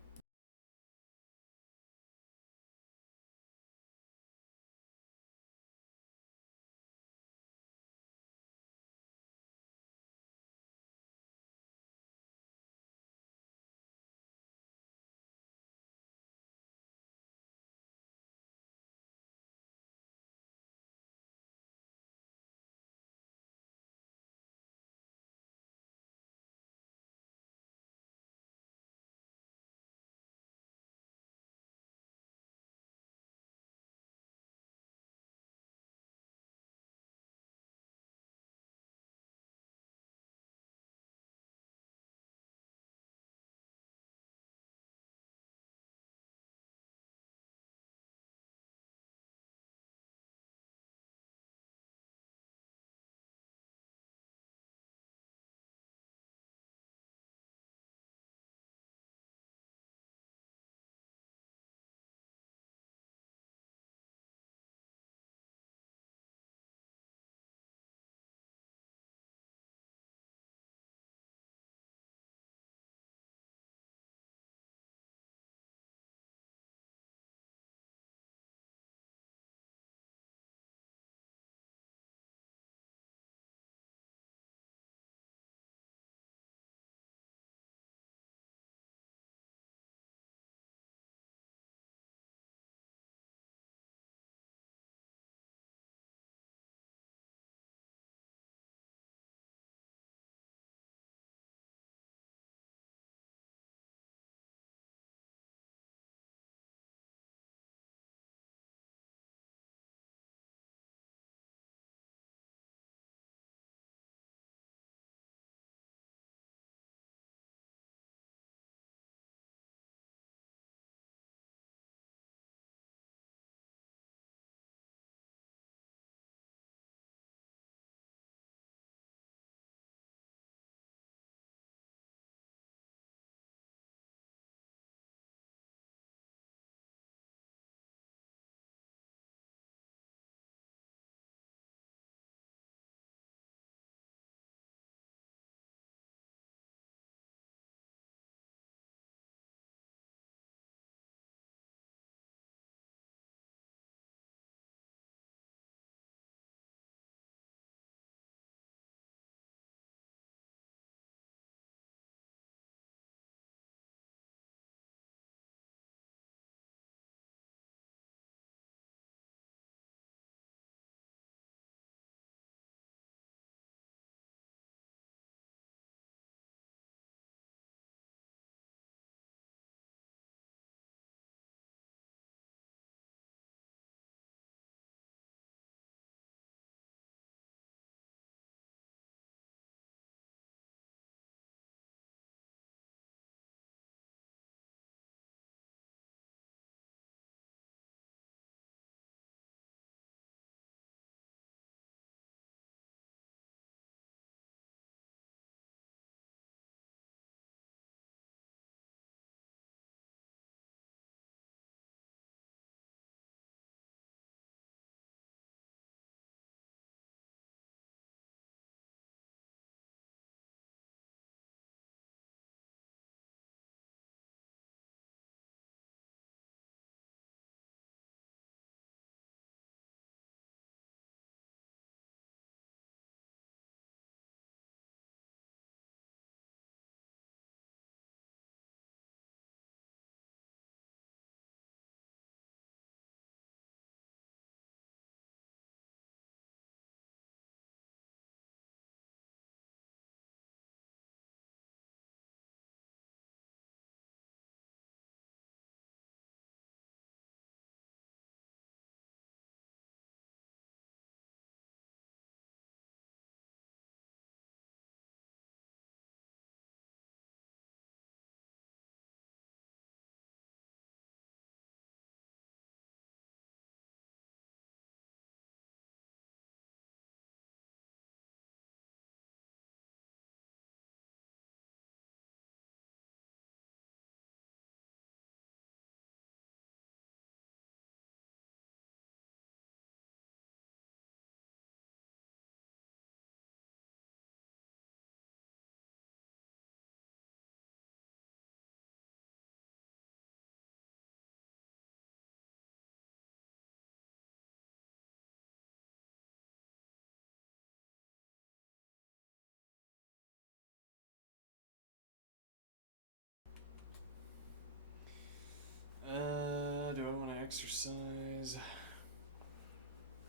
exercise.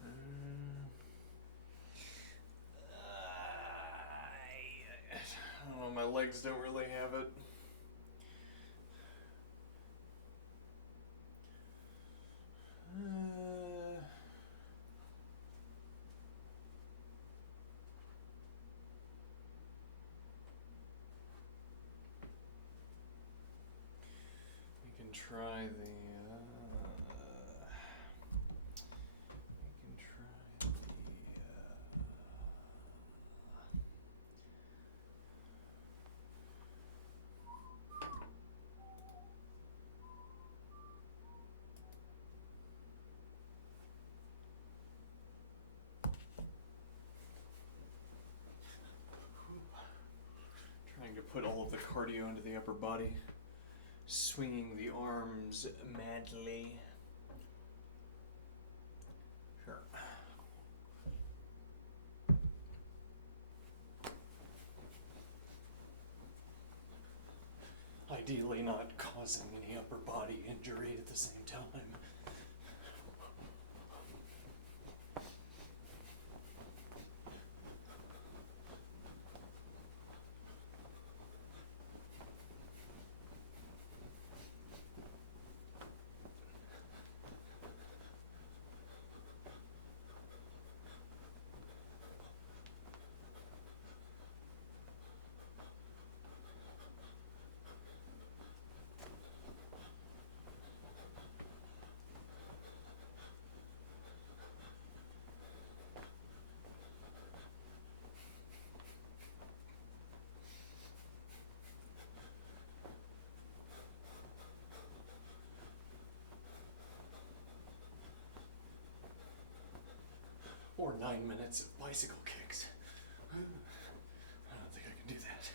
I don't know, my legs don't really have it. We can try the. Trying to put all of the cardio into the upper body, swinging the arms madly. Sure. Ideally not causing any upper body injury at the same time. Or 9 minutes of bicycle kicks. I don't think I can do that.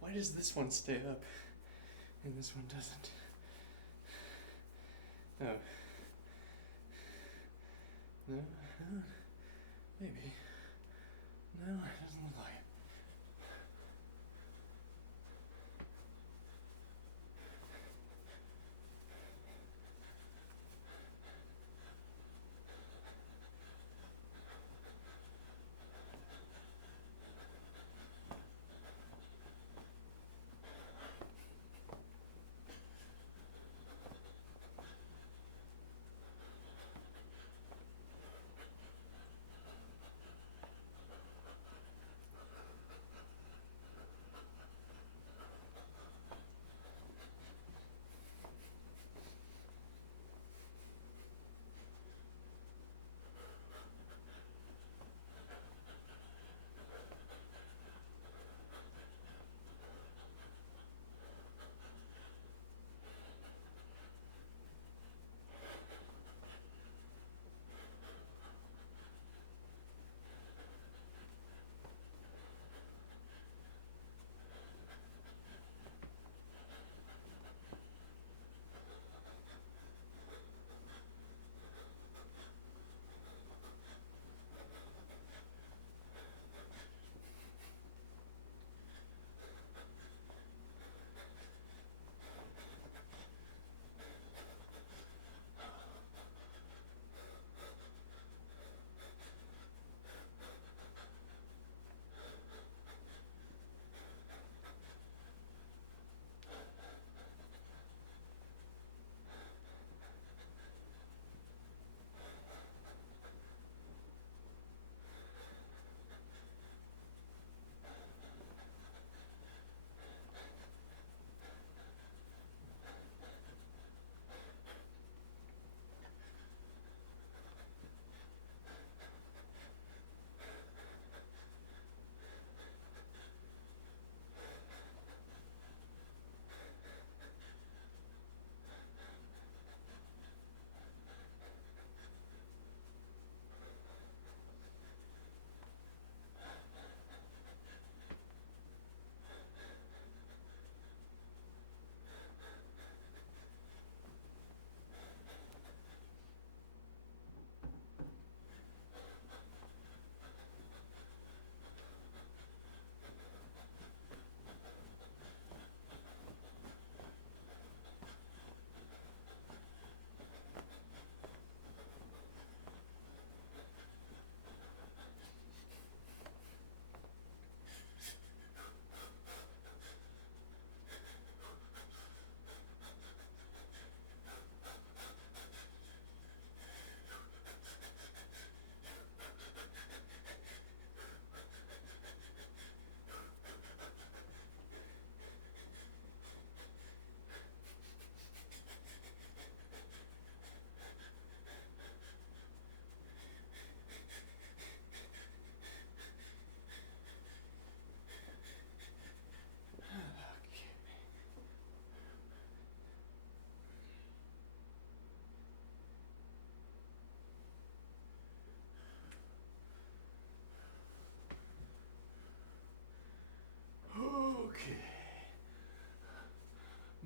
Why does this one stay up and this one doesn't? Oh. No? Maybe. No, it doesn't look like it.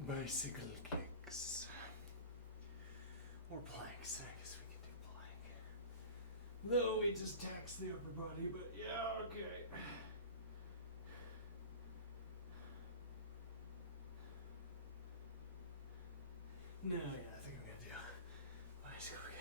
Bicycle kicks. Or planks. I guess we can do plank. Though we just tax the upper body, but yeah, okay. No, yeah, I think I'm gonna do bicycle kick.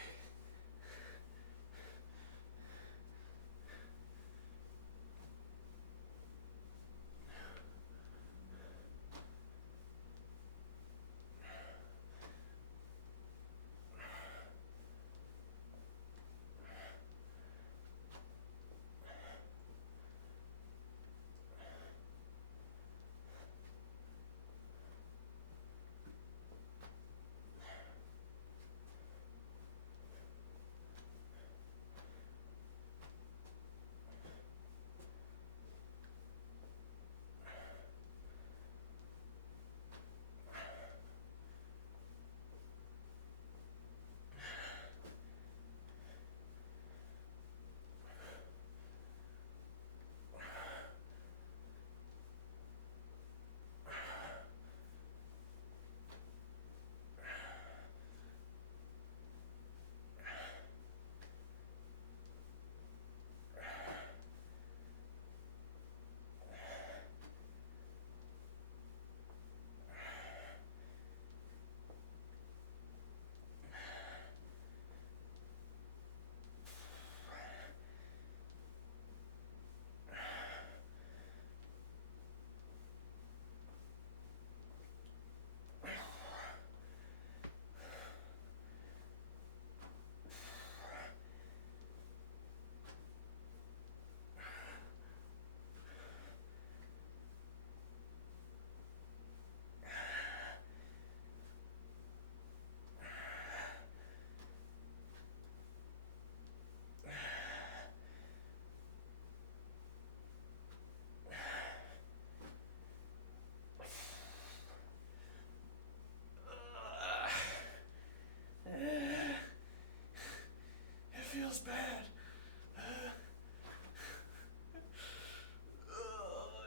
It feels bad.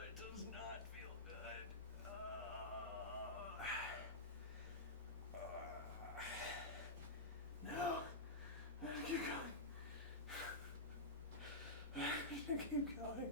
It does not feel good. No. Keep going. Keep going.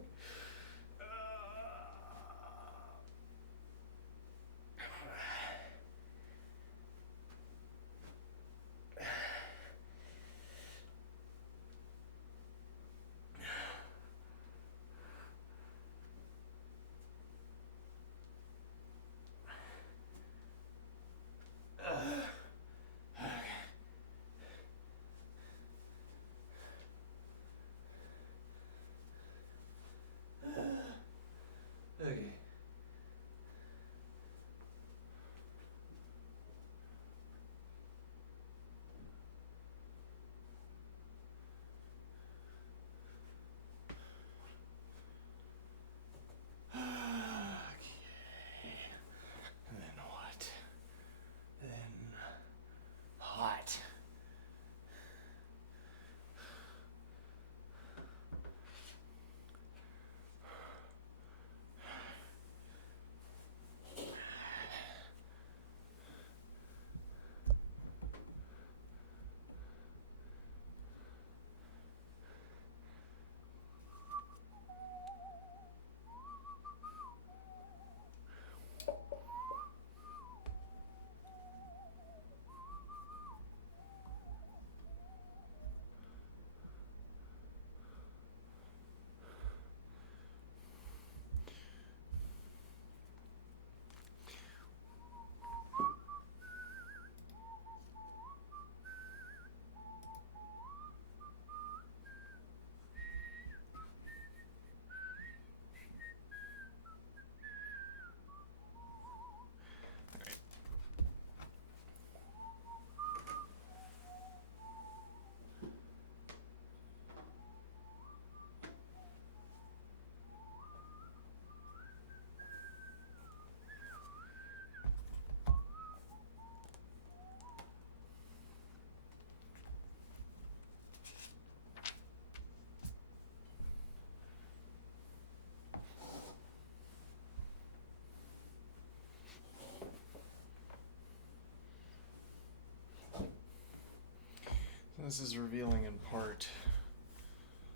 This is revealing in part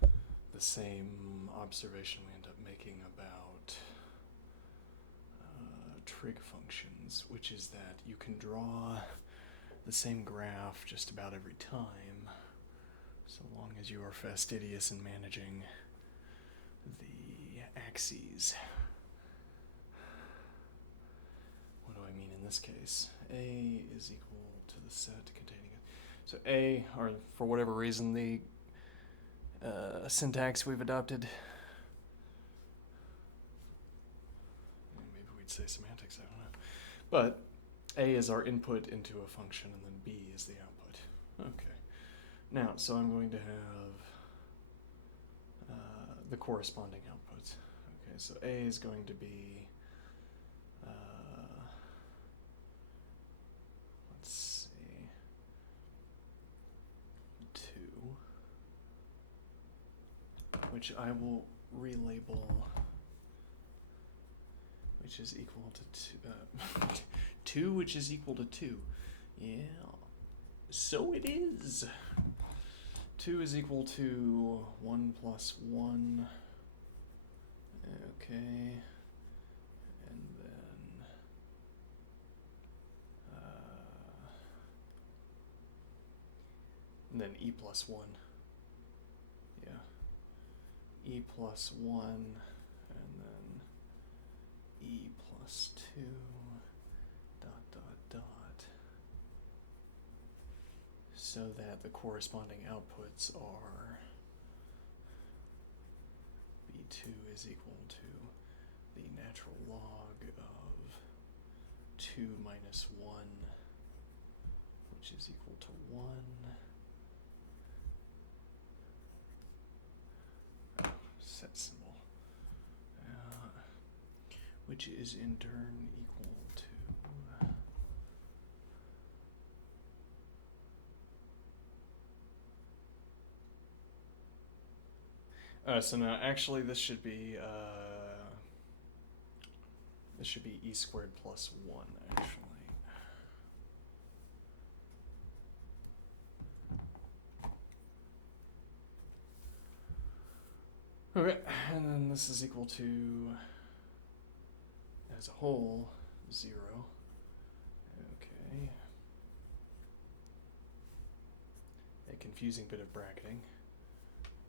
the same observation we end up making about trig functions, which is that you can draw the same graph just about every time, so long as you are fastidious in managing the axes. What do I mean in this case? A is equal to the set containing it. So A, or for whatever reason, the syntax we've adopted. Maybe we'd say semantics, I don't know. But A is our input into a function, and then B is the output. Okay. Now, so I'm going to have the corresponding outputs. Okay, so A is going to be, let's see, 2, which I will relabel, which is equal to 2, 2 which is equal to 2. Yeah, so it is. 2 is equal to 1 plus 1. Okay. And then E plus 1. Yeah. E plus 1, and then E plus 2, dot, dot, dot. So that the corresponding outputs are B2 is equal to the natural log of 2 minus 1, which is equal to 1. Set symbol. Which is in turn equal to... so now actually this should be E squared plus 1 actually. Okay, and then this is equal to, as a whole, 0. Okay. A confusing bit of bracketing.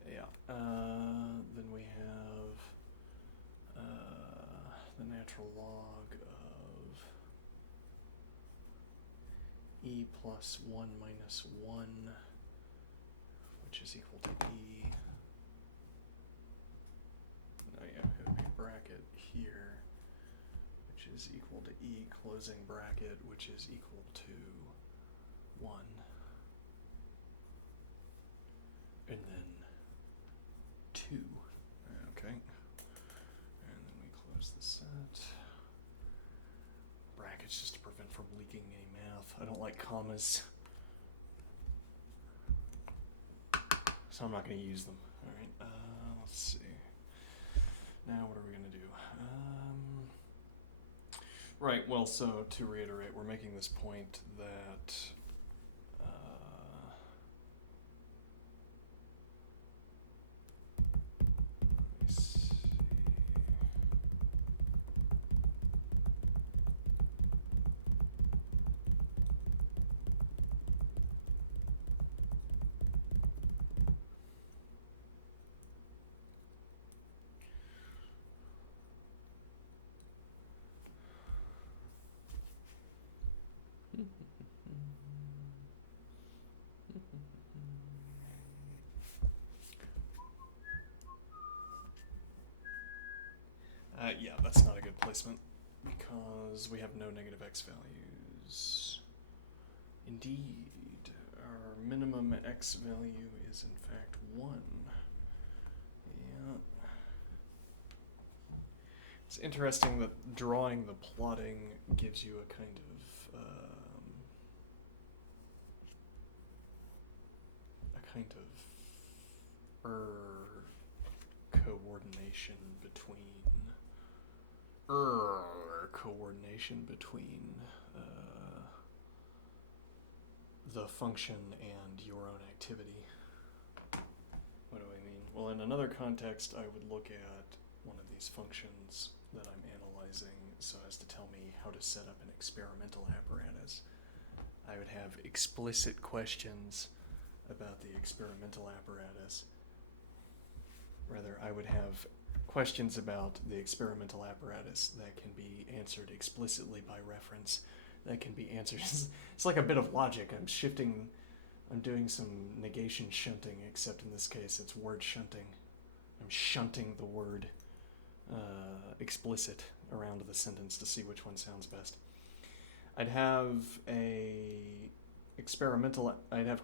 Yeah. Then we have the natural log of E plus 1 minus 1, which is equal to E. No, yeah, it would be a bracket here, which is equal to E closing bracket, which is equal to 1. And then 2. Okay. And then we close the set. Brackets just to prevent from leaking any math. I don't like commas, so I'm not going to use them. All right. Let's see. Now what are we going to do? Right, well, so to reiterate, we're making this point that let me see. Yeah, that's not a good placement because we have no negative x values. Indeed, our minimum x value is in fact 1. Yeah. It's interesting that drawing the plotting gives you a kind of coordination between the function and your own activity. What do I mean? Well, in another context, I would look at one of these functions that I'm analyzing so as to tell me how to set up an experimental apparatus. I would have explicit questions about the experimental apparatus. Rather, I would have questions about the experimental apparatus that can be answered explicitly by reference, that can be answered. It's like a bit of logic. I'm doing some negation shunting, except in this case it's word shunting. I'm shunting the word explicit around the sentence to see which one sounds best. I'd have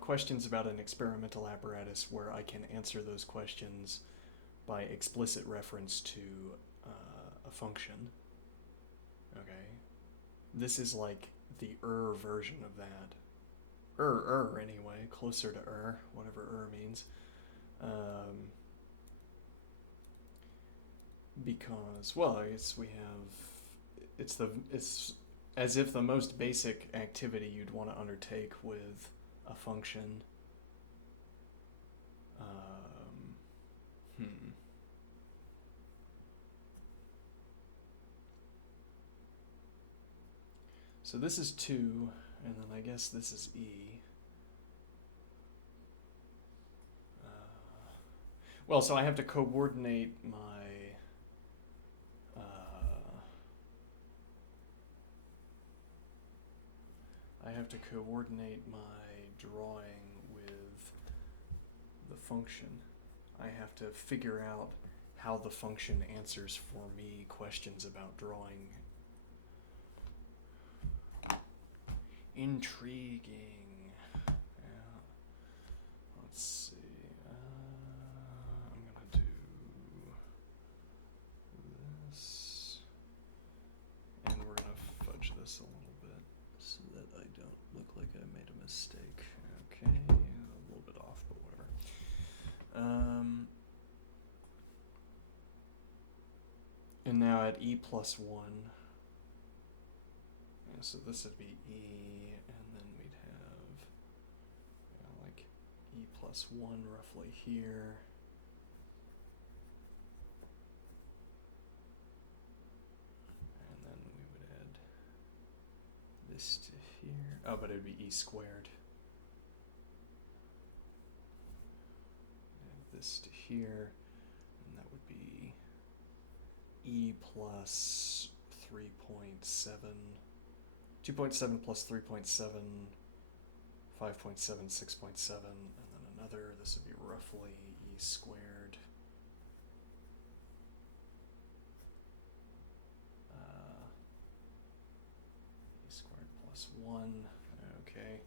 questions about an experimental apparatus where I can answer those questions by explicit reference to a function. Okay? This is like the version of that. Anyway, closer to whatever means. Because, well, I guess we have, it's as if the most basic activity you'd want to undertake with a function. So this is 2, and then I guess this is E. Well, so I have to coordinate my drawing with the function. I have to figure out how the function answers for me questions about drawing. Intriguing. Yeah. Let's see. I'm gonna do this, and we're gonna fudge this a little bit so that I don't look like I made a mistake. Okay, a little bit off, but whatever. And now at E plus 1. Yeah, so this would be E, and then we'd have like E plus 1 roughly here. And then we would add this to here. Oh, but it would be E squared. Add this to here, and that would be E plus 3.7. 2.7 plus 3.7, 5.7, 6.7, and then another. This would be roughly E squared. E squared plus 1. Okay.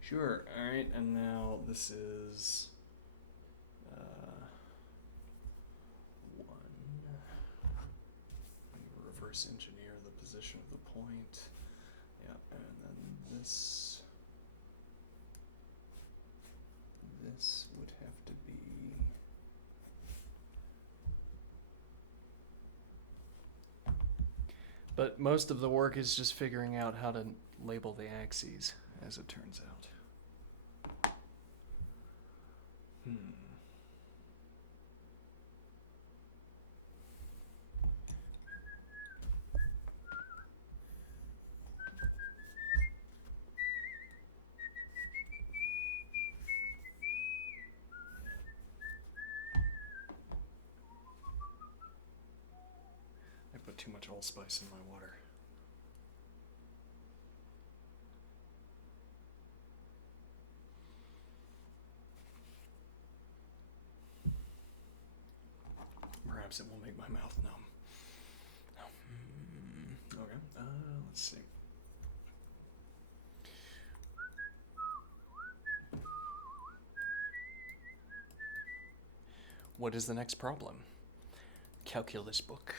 Sure. All right. And now this is 1. Reverse engineer the position of the point. Yeah, and then this would have to be but most of the work is just figuring out how to label the axes, as it turns out. I put too much allspice in my water. Perhaps it will make my mouth numb. Okay, let's see. What is the next problem? Calculus book.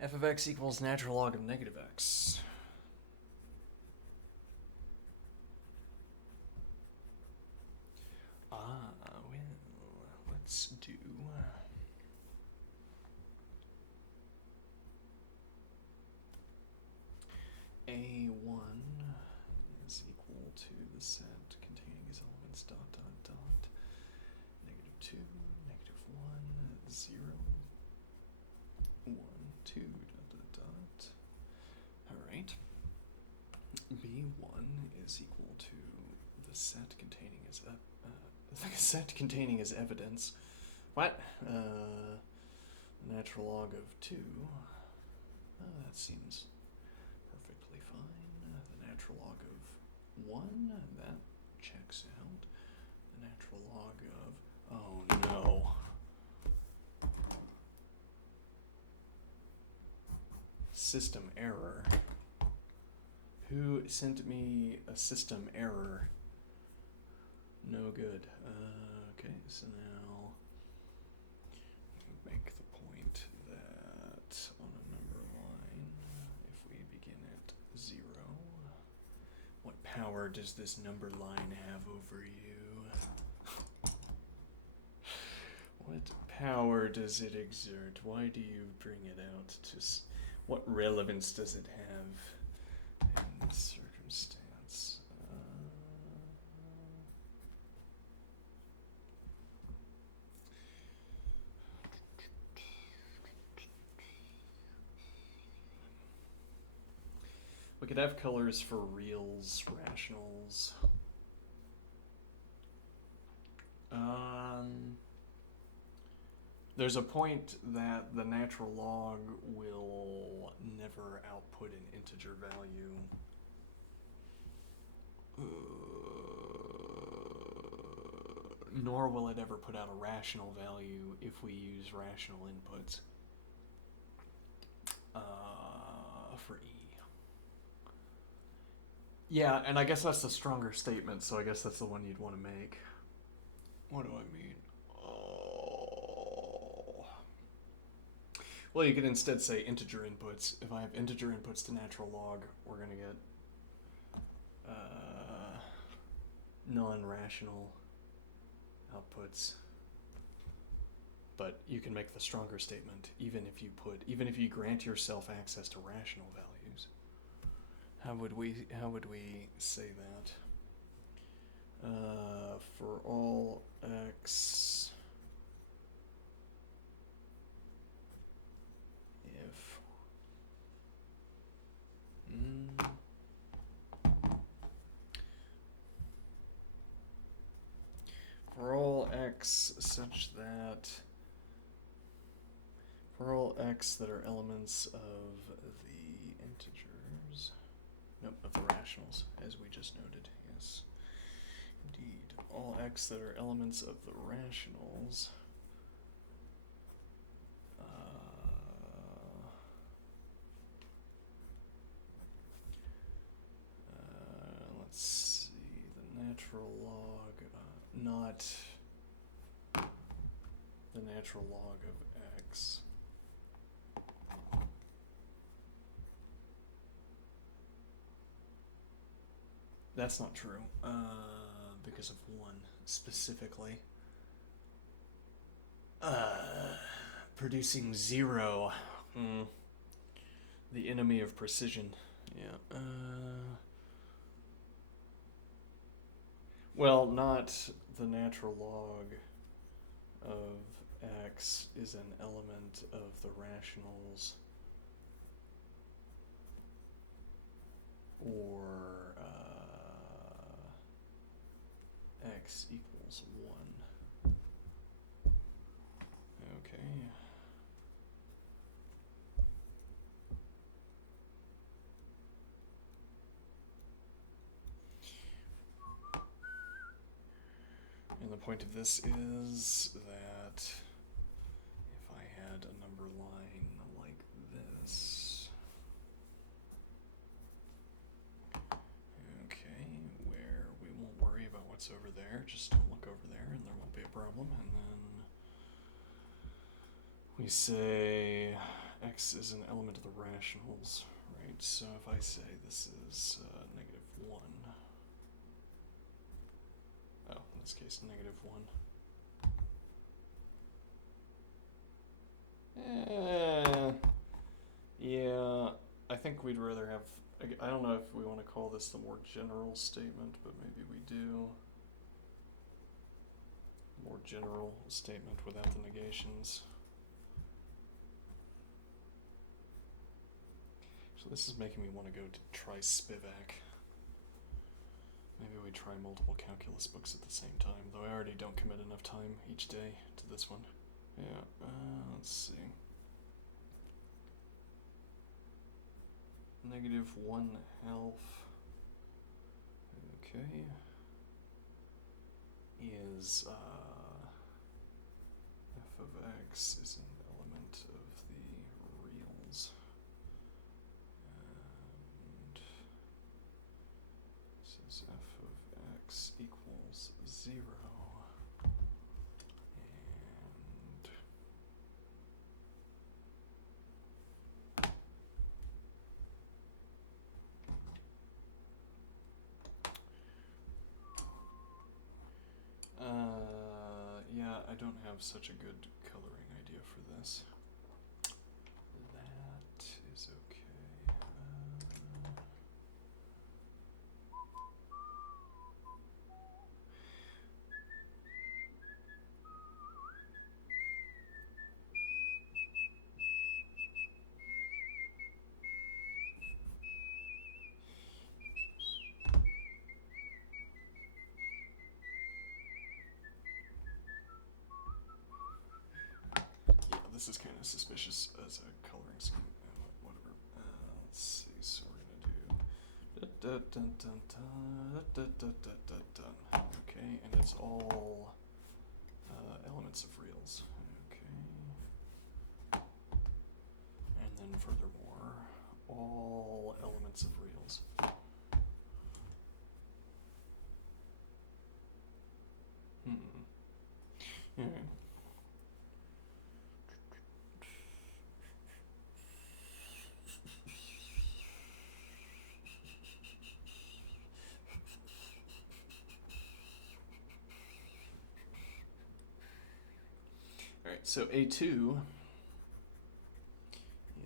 F of x equals natural log of negative x. let's do A1 is equal to the set containing its elements dot dot dot -2, -1, 0, 1, 2 dot dot dot. Alright. B1 is equal to the set containing its evidence. What? Natural log of 2. That seems perfectly fine. The natural log of 1, that checks out. The natural log of, oh no. System error. Who sent me a system error? No good. Okay, so now make the point that on a number line, if we begin at 0, what power does this number line have over you? What power does it exert? Why do you bring it out to what relevance does it have in this circumstance? We could have colors for reals, rationals. There's a point that the natural log will never output an integer value. Nor will it ever put out a rational value if we use rational inputs for E. Yeah, and I guess that's the stronger statement, so I guess that's the one you'd want to make. What do I mean? Oh. Well, you could instead say integer inputs. If I have integer inputs to natural log, we're going to get non-rational outputs. But you can make the stronger statement even if you grant yourself access to rational values. How would we say that? For all x, if for all x such that for all x that are elements of the integers, nope, of the rationals, as we just noted, yes. Indeed, all x that are elements of the rationals let's see, the natural log, not the natural log of x. That's not true, because of 1 specifically. Producing 0. The enemy of precision. Yeah. Well, not the natural log of x is an element of the rationals, or x equals 1. Okay. And the point of this is that if I had a number line like this, okay, where we won't worry about what's over there, just don't look over there and there won't be a problem, and then we say x is an element of the rationals, right? So if I say this is -1, oh, in this case, -1, Yeah, I think we'd rather have. I don't know if we want to call this the more general statement, but maybe we do. More general statement without the negations. So this is making me want to go to try Spivak. Maybe we try multiple calculus books at the same time, though I already don't commit enough time each day to this one. Yeah, let's see. -1 half. Okay. Is f of x is an element of the reals. And says f of x equals 0. Yeah, I don't have such a good coloring idea for this. That is okay. Yeah, this is kind of suspicious as a coloring scheme. Whatever. Let's see. So we're gonna do. Okay, and it's all elements of reals. Okay. And then furthermore, all elements of reals. Alright. Alright, so A2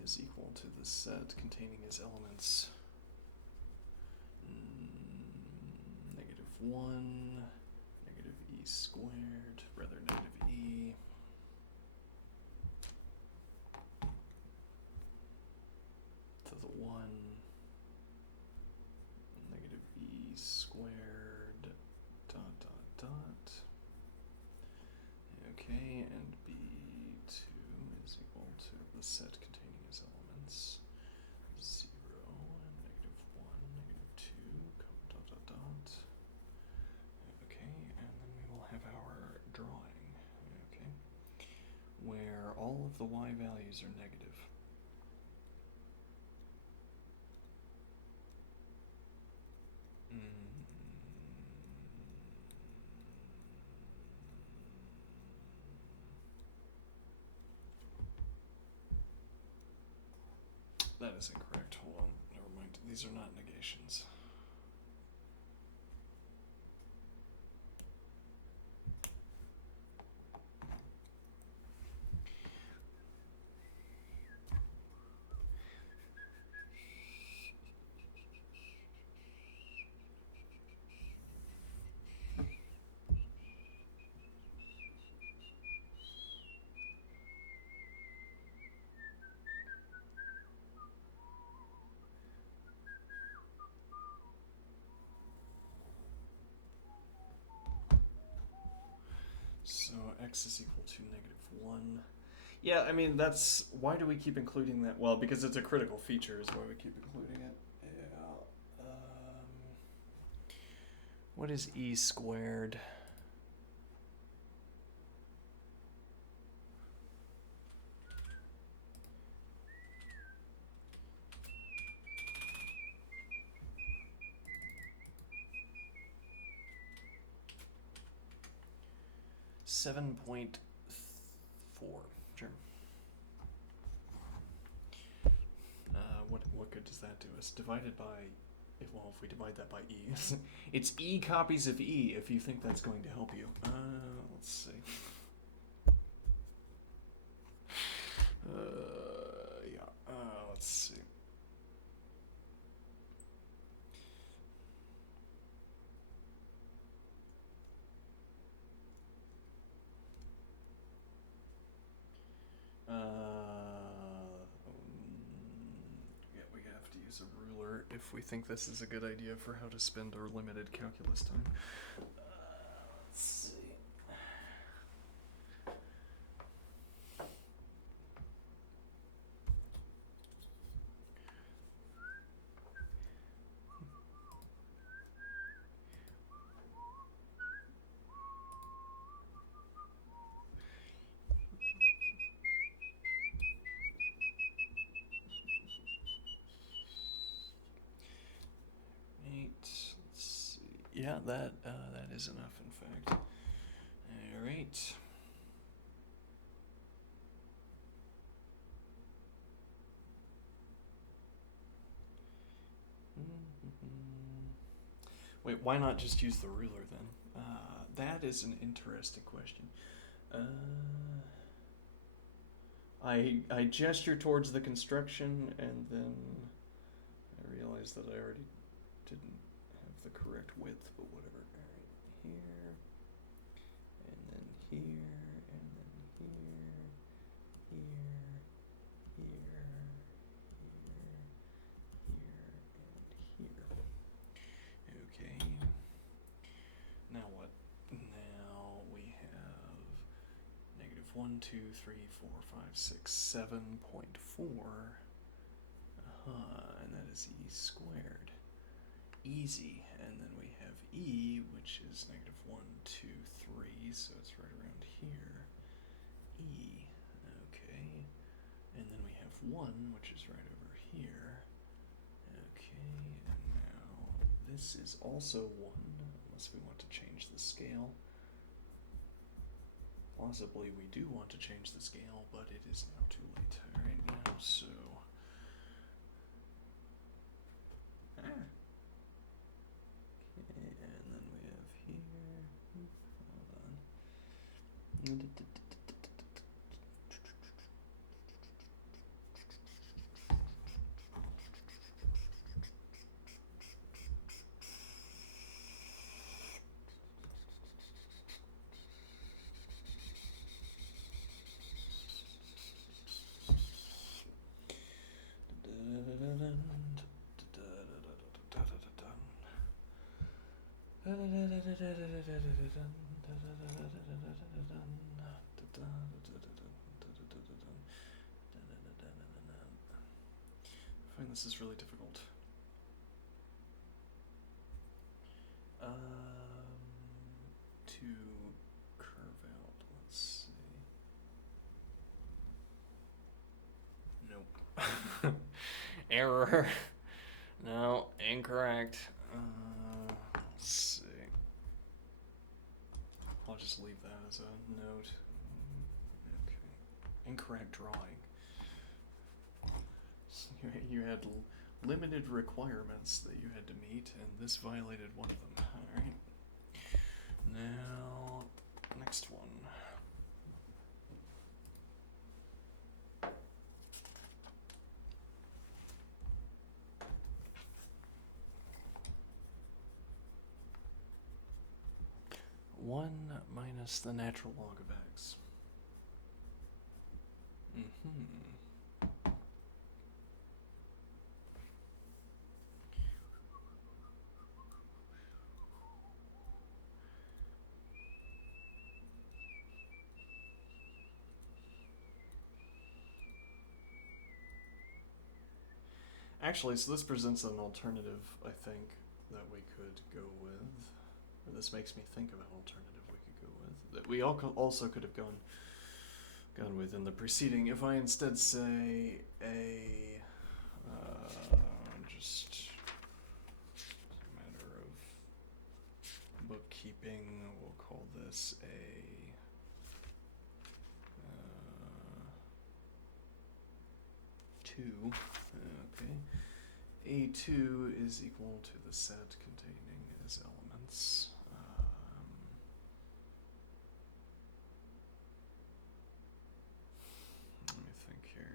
is equal to the set containing its elements -1, -e squared, rather -e, to the 1, -e squared, dot, dot, dot. Okay, and B2 is equal to the set containing its elements 0, -1, -2, dot, dot, dot. Okay, and then we will have our drawing, okay, where all of the y values are negative. That is incorrect. Hold on. Never mind. These are not negations. So x is equal to -1. Yeah, I mean, that's... Why do we keep including that? Well, because it's a critical feature is why we keep including it. Yeah. What is e squared? .4. Sure. What good does that do us? Divided by... Well, if we divide that by e. It's e copies of e, if you think that's going to help you. Let's see. Yeah. Let's see. Yeah, we have to use a ruler if we think this is a good idea for how to spend our limited calculus time. Let's see. Let's see. Yeah, that is enough, in fact. All right. Wait, why not just use the ruler then? That is an interesting question. I gesture towards the construction, and then I realize that I already didn't have the correct width, but whatever. Alright, here, and then here, and then here, here, here, here, and here. Okay. Now what? Now we have negative 1, 2, 3, 4, 5, 6, 7.4. And that is e squared. Easy. And then we have e, which is negative 1, 2, 3, so it's right around here. E. Okay. And then we have 1, which is right over here. Okay, and now this is also 1, unless we want to change the scale. Possibly we do want to change the scale, but it is now too late right now, so... Okay, and then we have here... Hold on. I find this is really difficult. To curve out, let's see. Nope. Error. No, incorrect. Let's see. I'll just leave that as a note. Okay. Incorrect drawing. So you had limited requirements that you had to meet, and this violated one of them. Alright. Now, next one. One minus the natural log of x. Actually, so this presents an alternative, I think, that we could go with. Or this makes me think of an alternative we could go with. That we also could have gone with in the preceding. If I instead say a... just a matter of bookkeeping, we'll call this a... two. Okay. A2 is equal to the set containing as elements. Let me think here.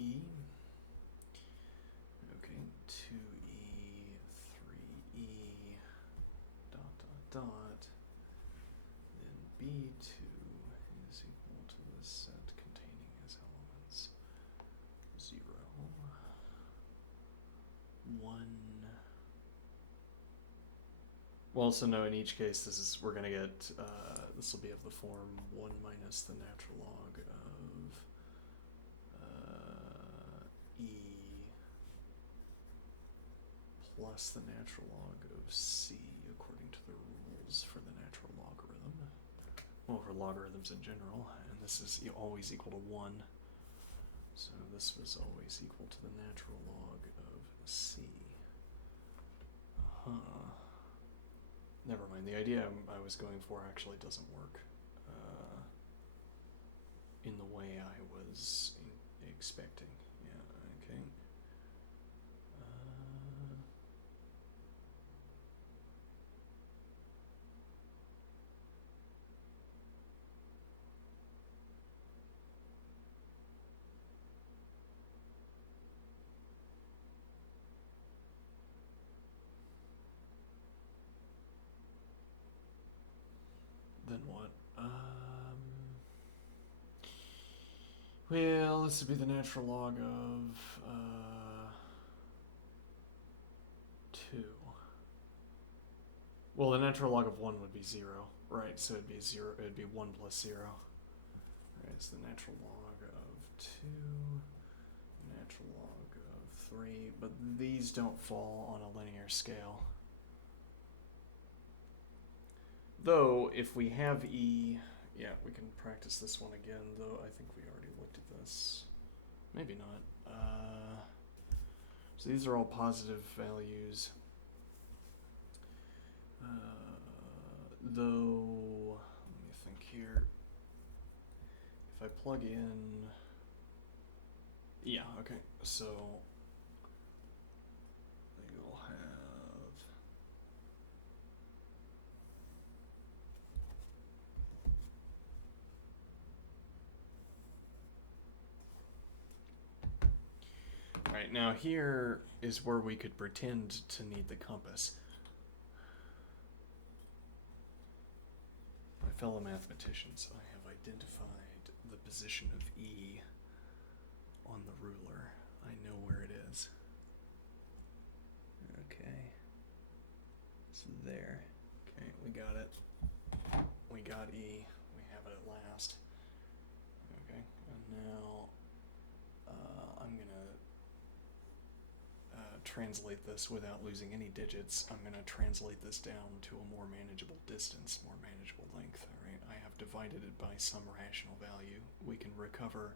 e. Okay, 2e, 3e, dot, dot, dot. Then b2 is equal to the set containing as elements 0, 1. Well, so no, in each case, we're going to get, this will be of the form 1 minus the natural log of e plus the natural log of c according to the rules for the natural logarithm. Well, for logarithms in general, and this is always equal to 1. So this was always equal to the natural log of c. Never mind, the idea I was going for actually doesn't work in the way I was expecting. Yeah, okay. Then what? Well, this would be the natural log of 2. Well, the natural log of 1 would be 0, right? So it'd be 0. It'd be 1 plus 0. Right, it's the natural log of 2, natural log of 3, but these don't fall on a linear scale. Though, if we have e, yeah, we can practice this one again, though I think we already looked at this. Maybe not. So these are all positive values. Though, let me think here. If I plug in, yeah, okay, so you'll have right, now here is where we could pretend to need the compass. My fellow mathematicians, I have identified the position of E on the ruler. I know where it is. Okay. It's there. Okay, we got it. We got E. We have it at last. Okay, and now I'm going to translate this without losing any digits. I'm going to translate this down to a more manageable distance, more manageable length. All right, I have divided it by some rational value. We can recover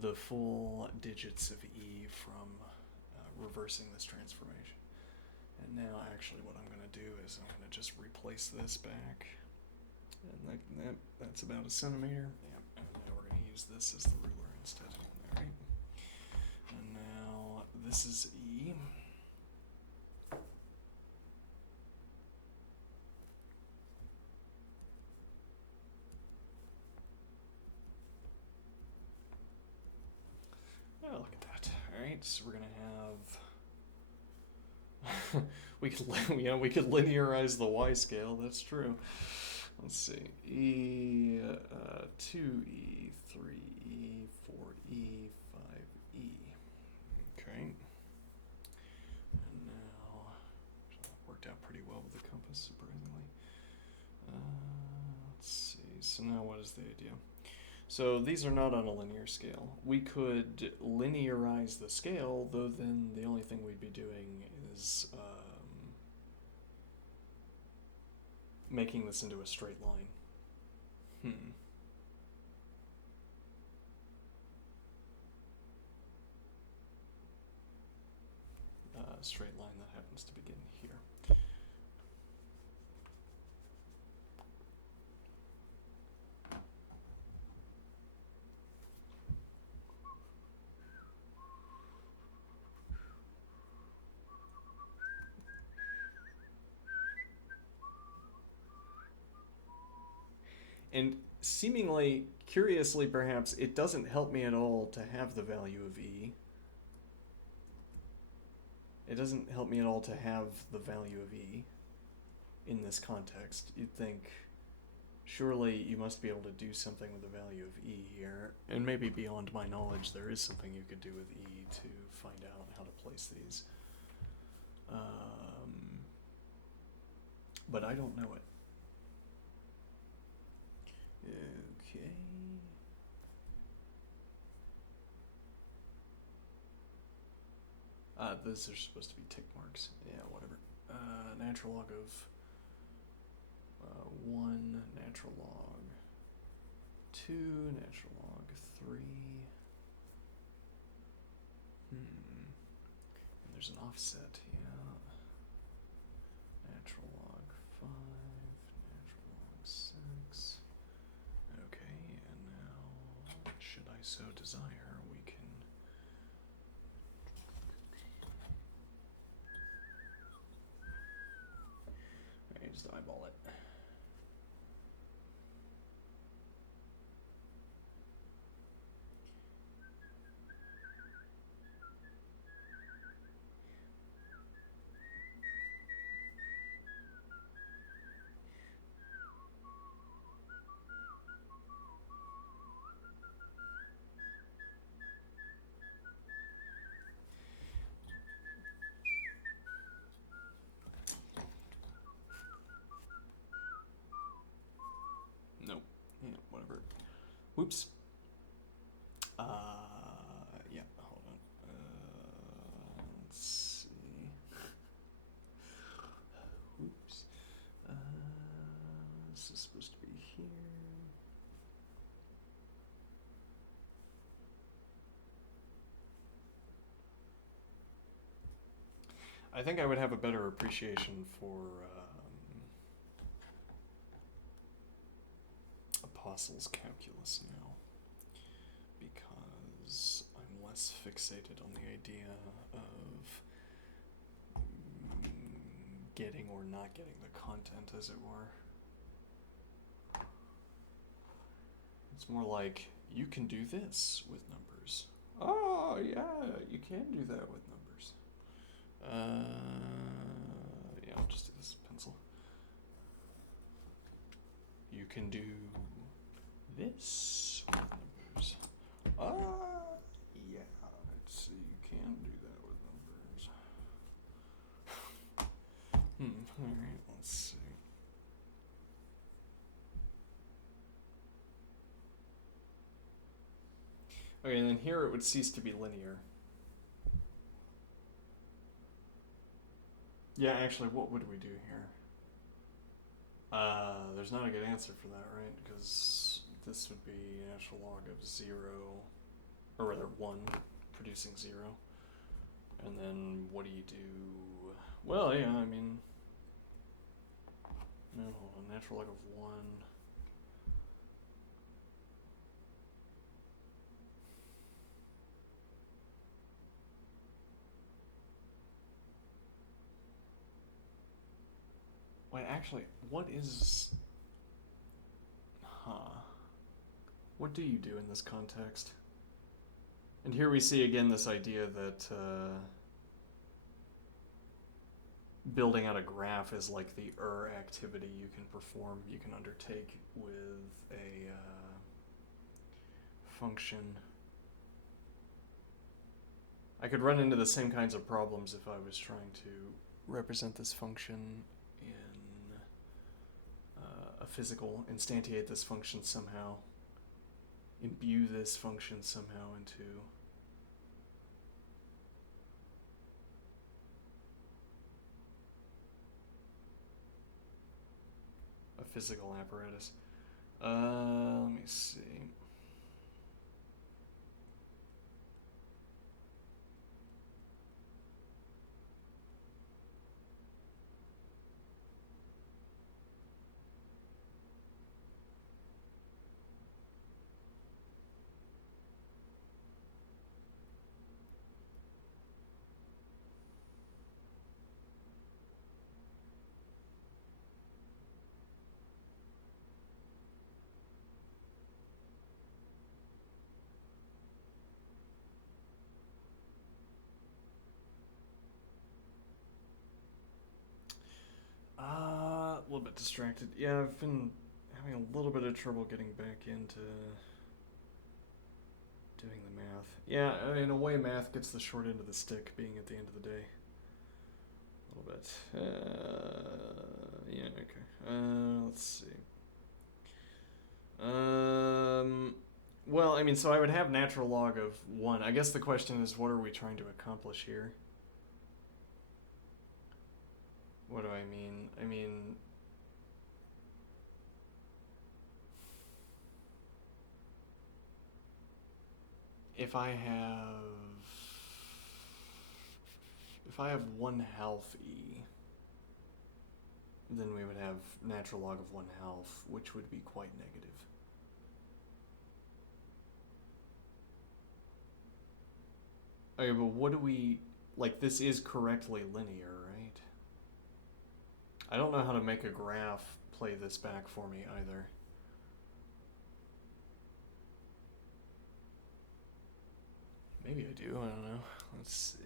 the full digits of E from reversing this transformation. And now actually what I'm going to do is I'm going to just replace this back. And that's about a centimeter. Yep. And now we're going to use this as the ruler instead. All right. And now this is E. Oh, look at that. All right, so we're gonna have we could linearize the y scale. That's true. Let's see. E 2e 3e 4e 5e. Okay. And now that worked out pretty well with the compass, surprisingly. Let's see. So now what is the idea? So these are not on a linear scale. We could linearize the scale, though then the only thing we'd be doing is making this into a straight line. Straight line that happens to begin here. And seemingly, curiously perhaps, it doesn't help me at all to have the value of e. It doesn't help me at all to have the value of e in this context. You'd think, surely you must be able to do something with the value of e here. And maybe beyond my knowledge, there is something you could do with e to find out how to place these. But I don't know it. Okay. Those are supposed to be tick marks. Yeah, whatever. Natural log of 1, natural log 2, natural log 3. And there's an offset, yeah. Natural log 5, natural log 6. Okay, and now, should I so desire, we can just eyeball it. Nope. Yeah, whatever. Whoops. Yeah, hold on. Let's see. Whoops. This is supposed to be here. I think I would have a better appreciation for Apostles' calculus now, because I'm less fixated on the idea of getting or not getting the content, as it were. It's more like, you can do this with numbers. Oh, yeah, you can do that with numbers. Yeah, I'll just do this pencil. You can do this with numbers. Yeah, so you can do that with numbers. Alright, let's see. Okay, and then here it would cease to be linear. Yeah, actually, what would we do here? There's not a good answer for that, right? Because this would be natural log of 0, or rather 1, producing 0. And then what do you do? Well, yeah, I mean, no, hold on, natural log of 1. Wait, actually, what is... What do you do in this context? And here we see again this idea that building out a graph is like the activity you can perform, you can undertake with a function. I could run into the same kinds of problems if I was trying to represent this function in a physical, instantiate this function somehow, imbue this function somehow into a physical apparatus. Let me see. bit distracted. Yeah, I've been having a little bit of trouble getting back into doing the math. Yeah, in a way, math gets the short end of the stick, being at the end of the day. A little bit. Yeah, okay. Let's see. Well, I mean, so I would have natural log of 1. I guess the question is, what are we trying to accomplish here? What do I mean? I mean, if I have 1/2 e, then we would have natural log of 1/2, which would be quite negative. Okay, but what do we, like, this is correctly linear, right? I don't know how to make a graph play this back for me either. Maybe I do, I don't know. Let's see.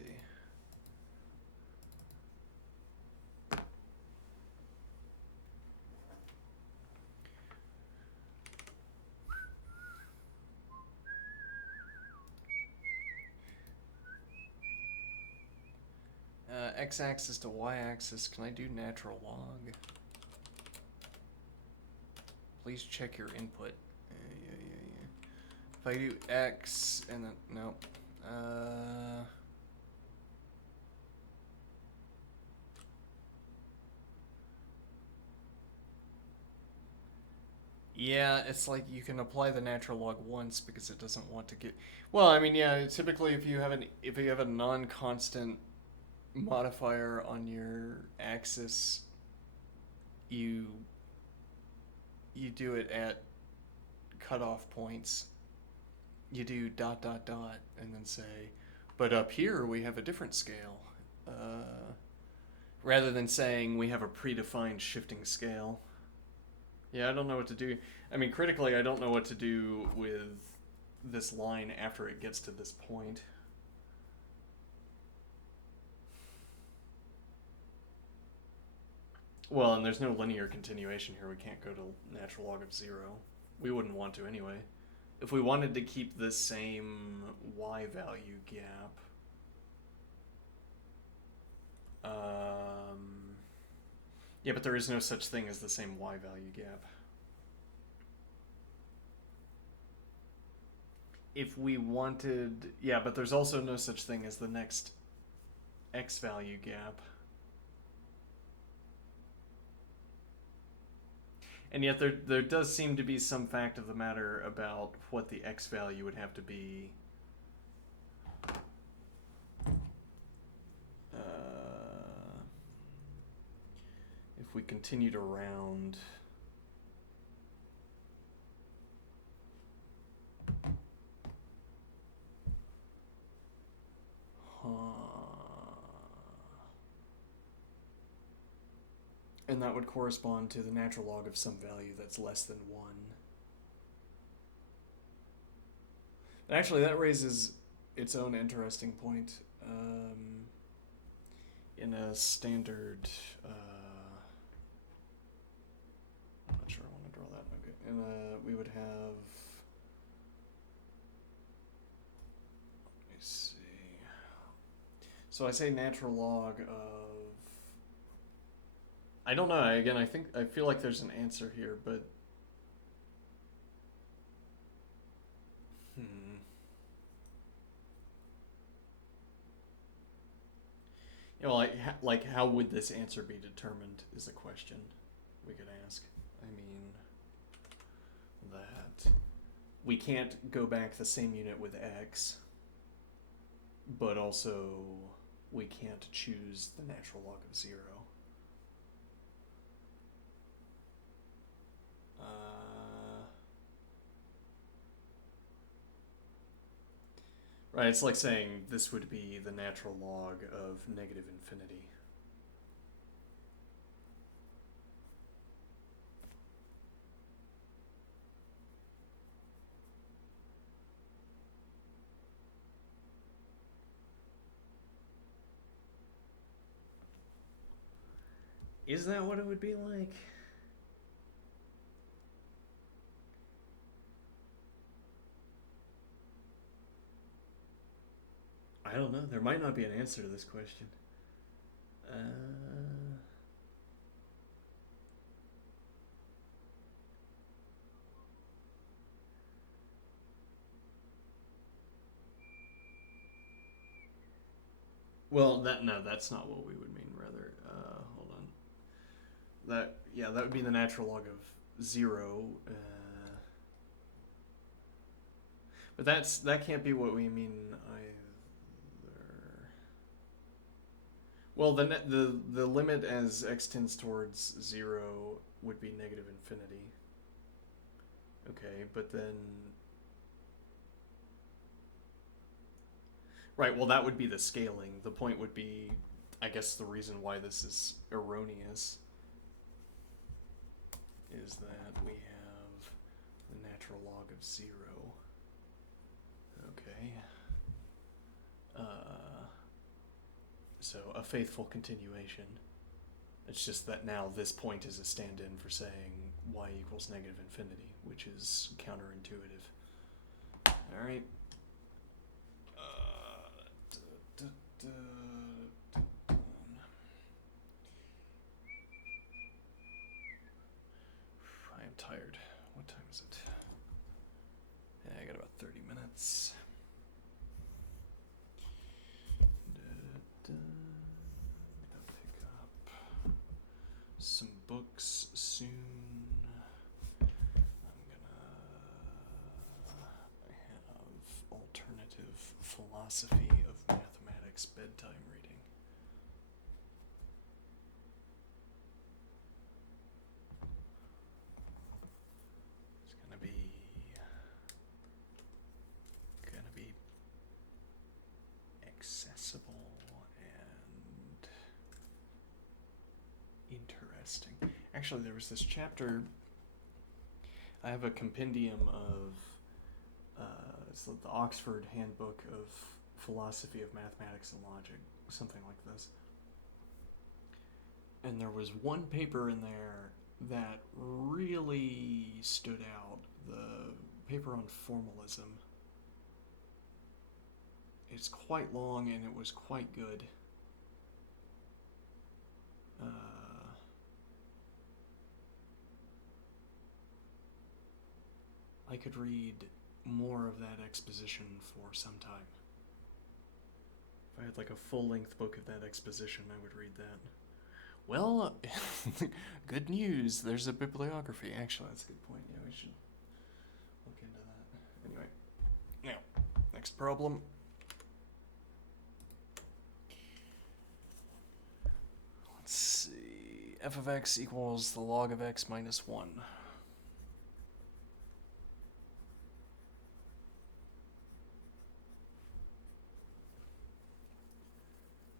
X-axis to y-axis, can I do natural log? Please check your input. Yeah. If I do x and then, no. Yeah, it's like you can apply the natural log once because it doesn't want to get. Well, I mean, yeah. Typically, if you have a non-constant modifier on your axis, you do it at cutoff points. You do ... and then say, but up here we have a different scale. Rather than saying we have a predefined shifting scale. Yeah, I don't know what to do. I mean, critically, I don't know what to do with this line after it gets to this point. Well, and there's no linear continuation here. We can't go to natural log of 0. We wouldn't want to anyway. If we wanted to keep the same y value gap, yeah, but there is no such thing as the same y value gap. If we wanted, yeah, but there's also no such thing as the next x value gap. And yet there does seem to be some fact of the matter about what the x value would have to be. If we continue to round. And that would correspond to the natural log of some value that's less than 1. Actually, that raises its own interesting point. In a standard, I'm not sure I want to draw that. Okay, we would have. Let me see. So I say natural log of. I don't know. Again, I feel like there's an answer here, but. You know, like how would this answer be determined is a question we could ask. I mean, that we can't go back the same unit with x, but also we can't choose the natural log of 0. Right, it's like saying this would be the natural log of negative infinity. Is that what it would be like? I don't know. There might not be an answer to this question. Well, that's not what we would mean. Rather, hold on. That would be the natural log of 0. But that can't be what we mean either. Well, the limit as x tends towards 0 would be negative infinity. Okay, but then... Right, well that would be the scaling. The point would be, I guess the reason why this is erroneous is that we have the natural log of 0. Okay. So a faithful continuation. It's just that now this point is a stand-in for saying y equals negative infinity, which is counterintuitive. All right. I am tired. What time is it? Yeah, I got about 30 minutes. I'll pick up some books soon. I'm gonna have alternative philosophy of mathematics bedtime reading. It's gonna be accessible and interesting. Actually, there was this chapter. I have a compendium of it's the Oxford Handbook of Philosophy of Mathematics and Logic, something like this. And there was one paper in there that really stood out. The paper on formalism. It's quite long and it was quite good. I could read more of that exposition for some time. If I had like a full-length book of that exposition, I would read that. Well, good news. There's a bibliography. Actually, that's a good point. Yeah, we should look into that. Anyway, now, next problem. Let's see. F of x equals the log of x minus 1.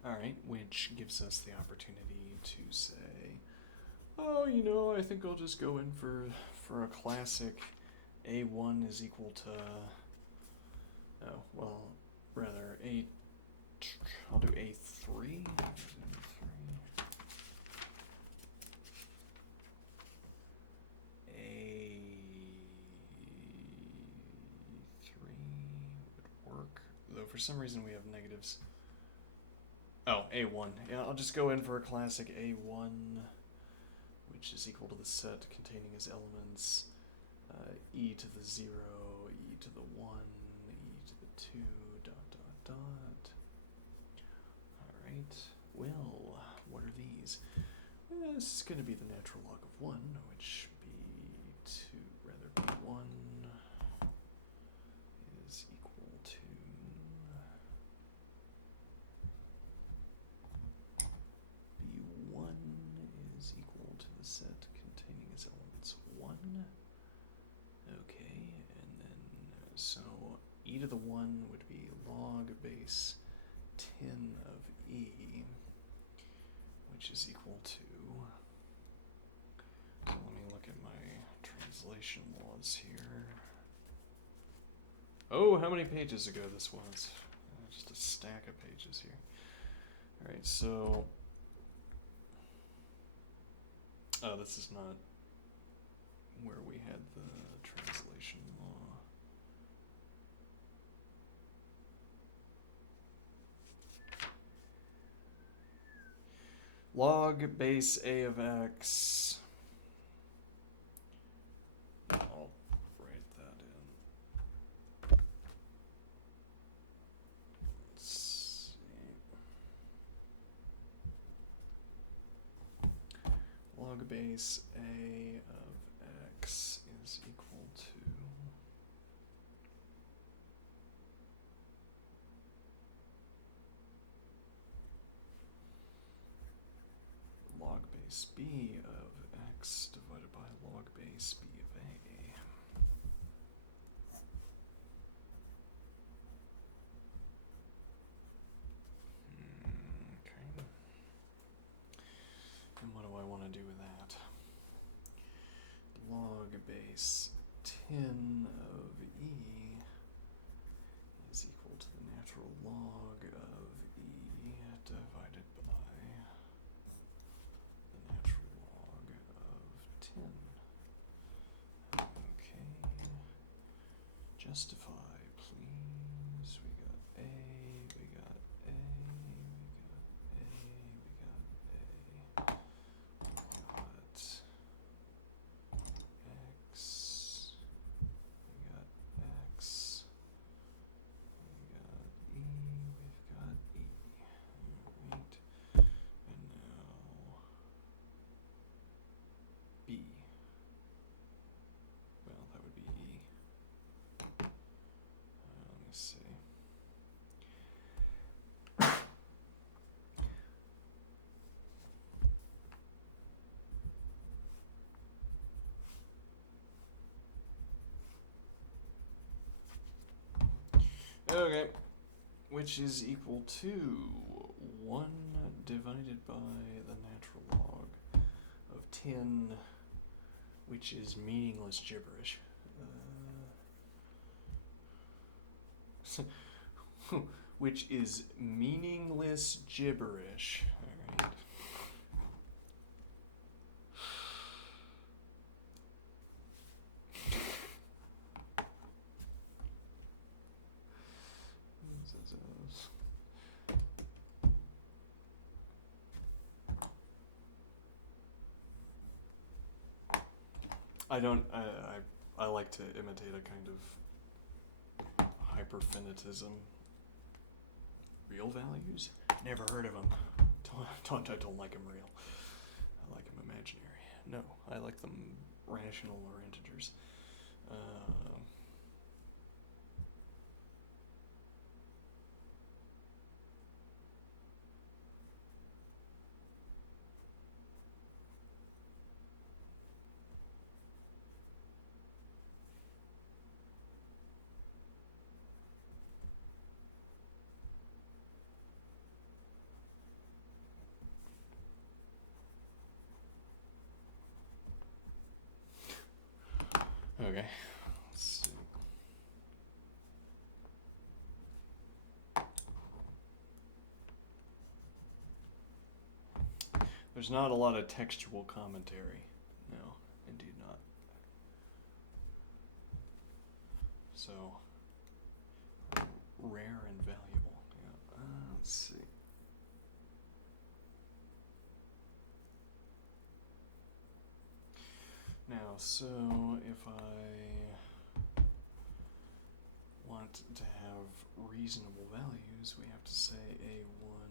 Alright, which gives us the opportunity to say, oh, I think I'll just go in for a classic a1 is equal to, I'll do a3. Would work, though for some reason we have negatives. Oh, A1. Yeah, I'll just go in for a classic A1, which is equal to the set containing as elements e to the 0, e to the 1, e to the 2, ... Alright, well, what are these? This is going to be the natural log of 1, which b1 is equal to b1 is equal to the set containing as elements 1. Okay, and then so e to the 1 would be log base 10 of e, which is equal to, so let me look at my translation laws here. Oh, how many pages ago this was? Just a stack of pages here. Alright, so, oh, this is not where we had the translation law. log base a of x. I'll write that in. Let's see. Log base a of x is equal to log base b of x divided by log base b of a. Okay. And what do I want to do with that? Log base 10 of e is equal to the natural log of e divided by the natural log of 10. Okay. Justify, please. We got a, we got a, we got a, we got a. X, we got X, we got E, we've got E, right, and now B, well that would be E, let me see. Okay, which is equal to 1 divided by the natural log of 10, which is meaningless gibberish. Which is meaningless gibberish. Alright. I like to imitate a kind of hyperfinitism. Real values? Never heard of them. I don't like them real. I like them imaginary. No, I like them rational or integers. Okay, let's see. There's not a lot of textual commentary. No, indeed not. So, rare and valuable. Yeah. Let's see. Now, so if I want to have reasonable values, we have to say A1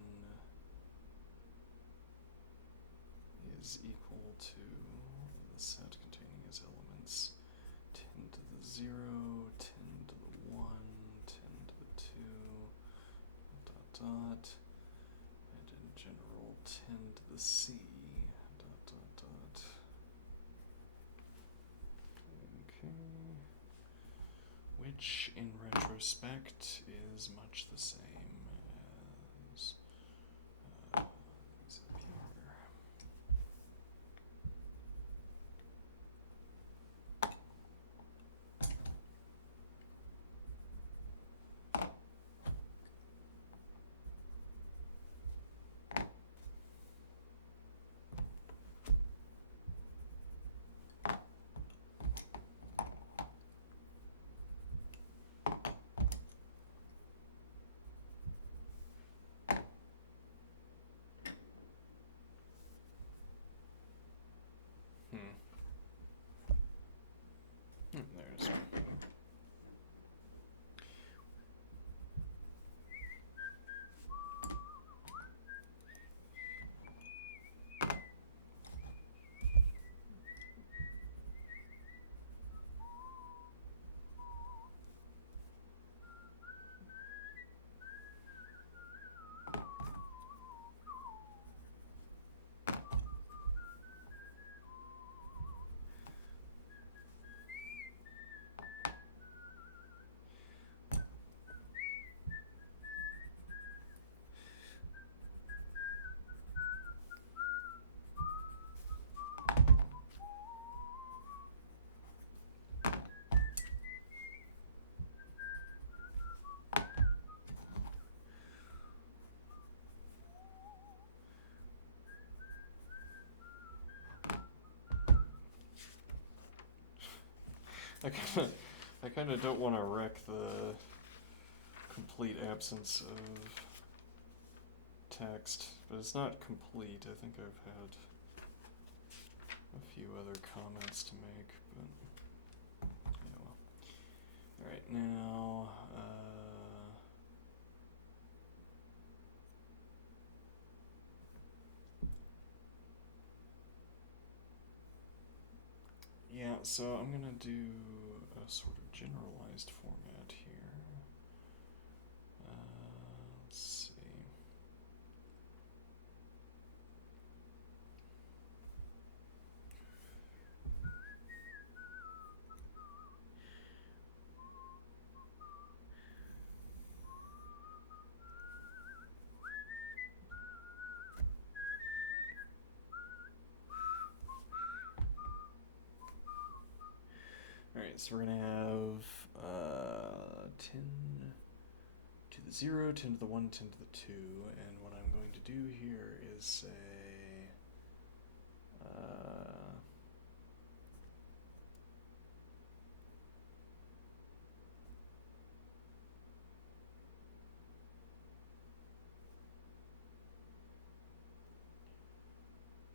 is equal to the set containing its elements 10 to the 0, 10 to the 1, 10 to the 2, dot dot, and in general 10 to the C, dot dot dot. Okay. Which in retrospect is much the same as these up here. I kind of don't want to wreck the complete absence of text, but it's not complete. I think I've had a few other comments to make, but yeah, well. Alright, now, yeah, so I'm gonna do a sort of generalized format here. Let's see. Alright, so we're gonna have 10 to the 0, 10 to the 1, 10 to the 2, and what I'm going to do here is say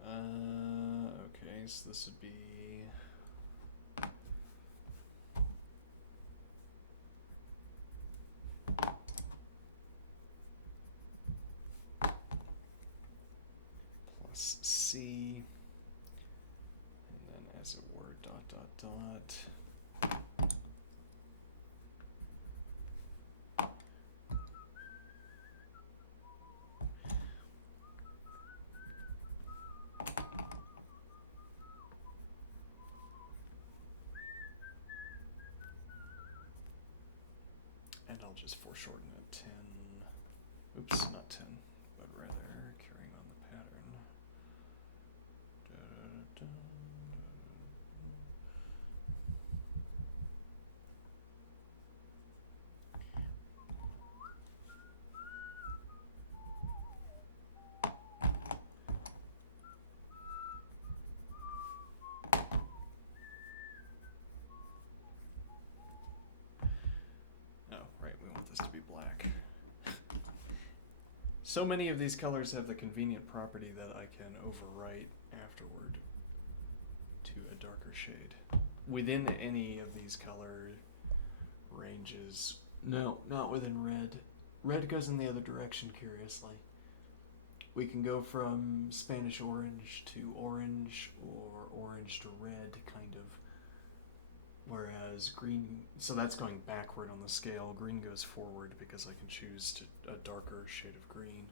okay, so this would be plus C, and then as it were, dot, dot, dot. And I'll just foreshorten it 10. Oops, not 10, but rather carrying on the pattern. Oh, right, we want this to be black. So many of these colors have the convenient property that I can overwrite afterward to a darker shade. Within any of these color ranges. No, not within red. Red goes in the other direction, curiously. We can go from Spanish orange to orange, or orange to red, kind of. Whereas green, so that's going backward on the scale. Green goes forward because I can choose a darker shade of green.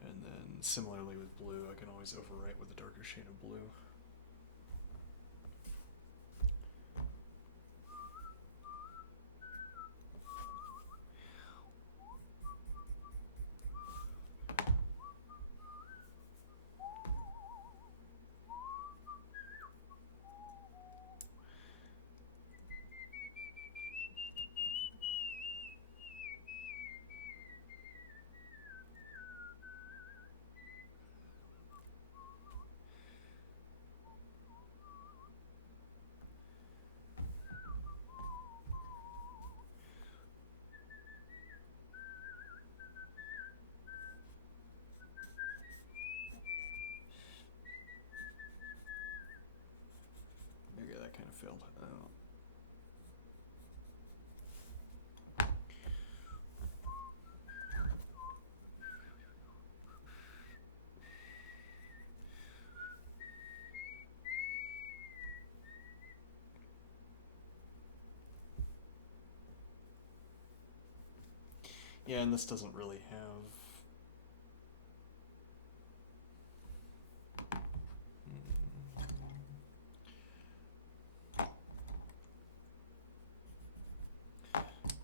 And then similarly with blue, I can always overwrite with a darker shade of blue. Okay, that kind of failed. Yeah, and this doesn't really have...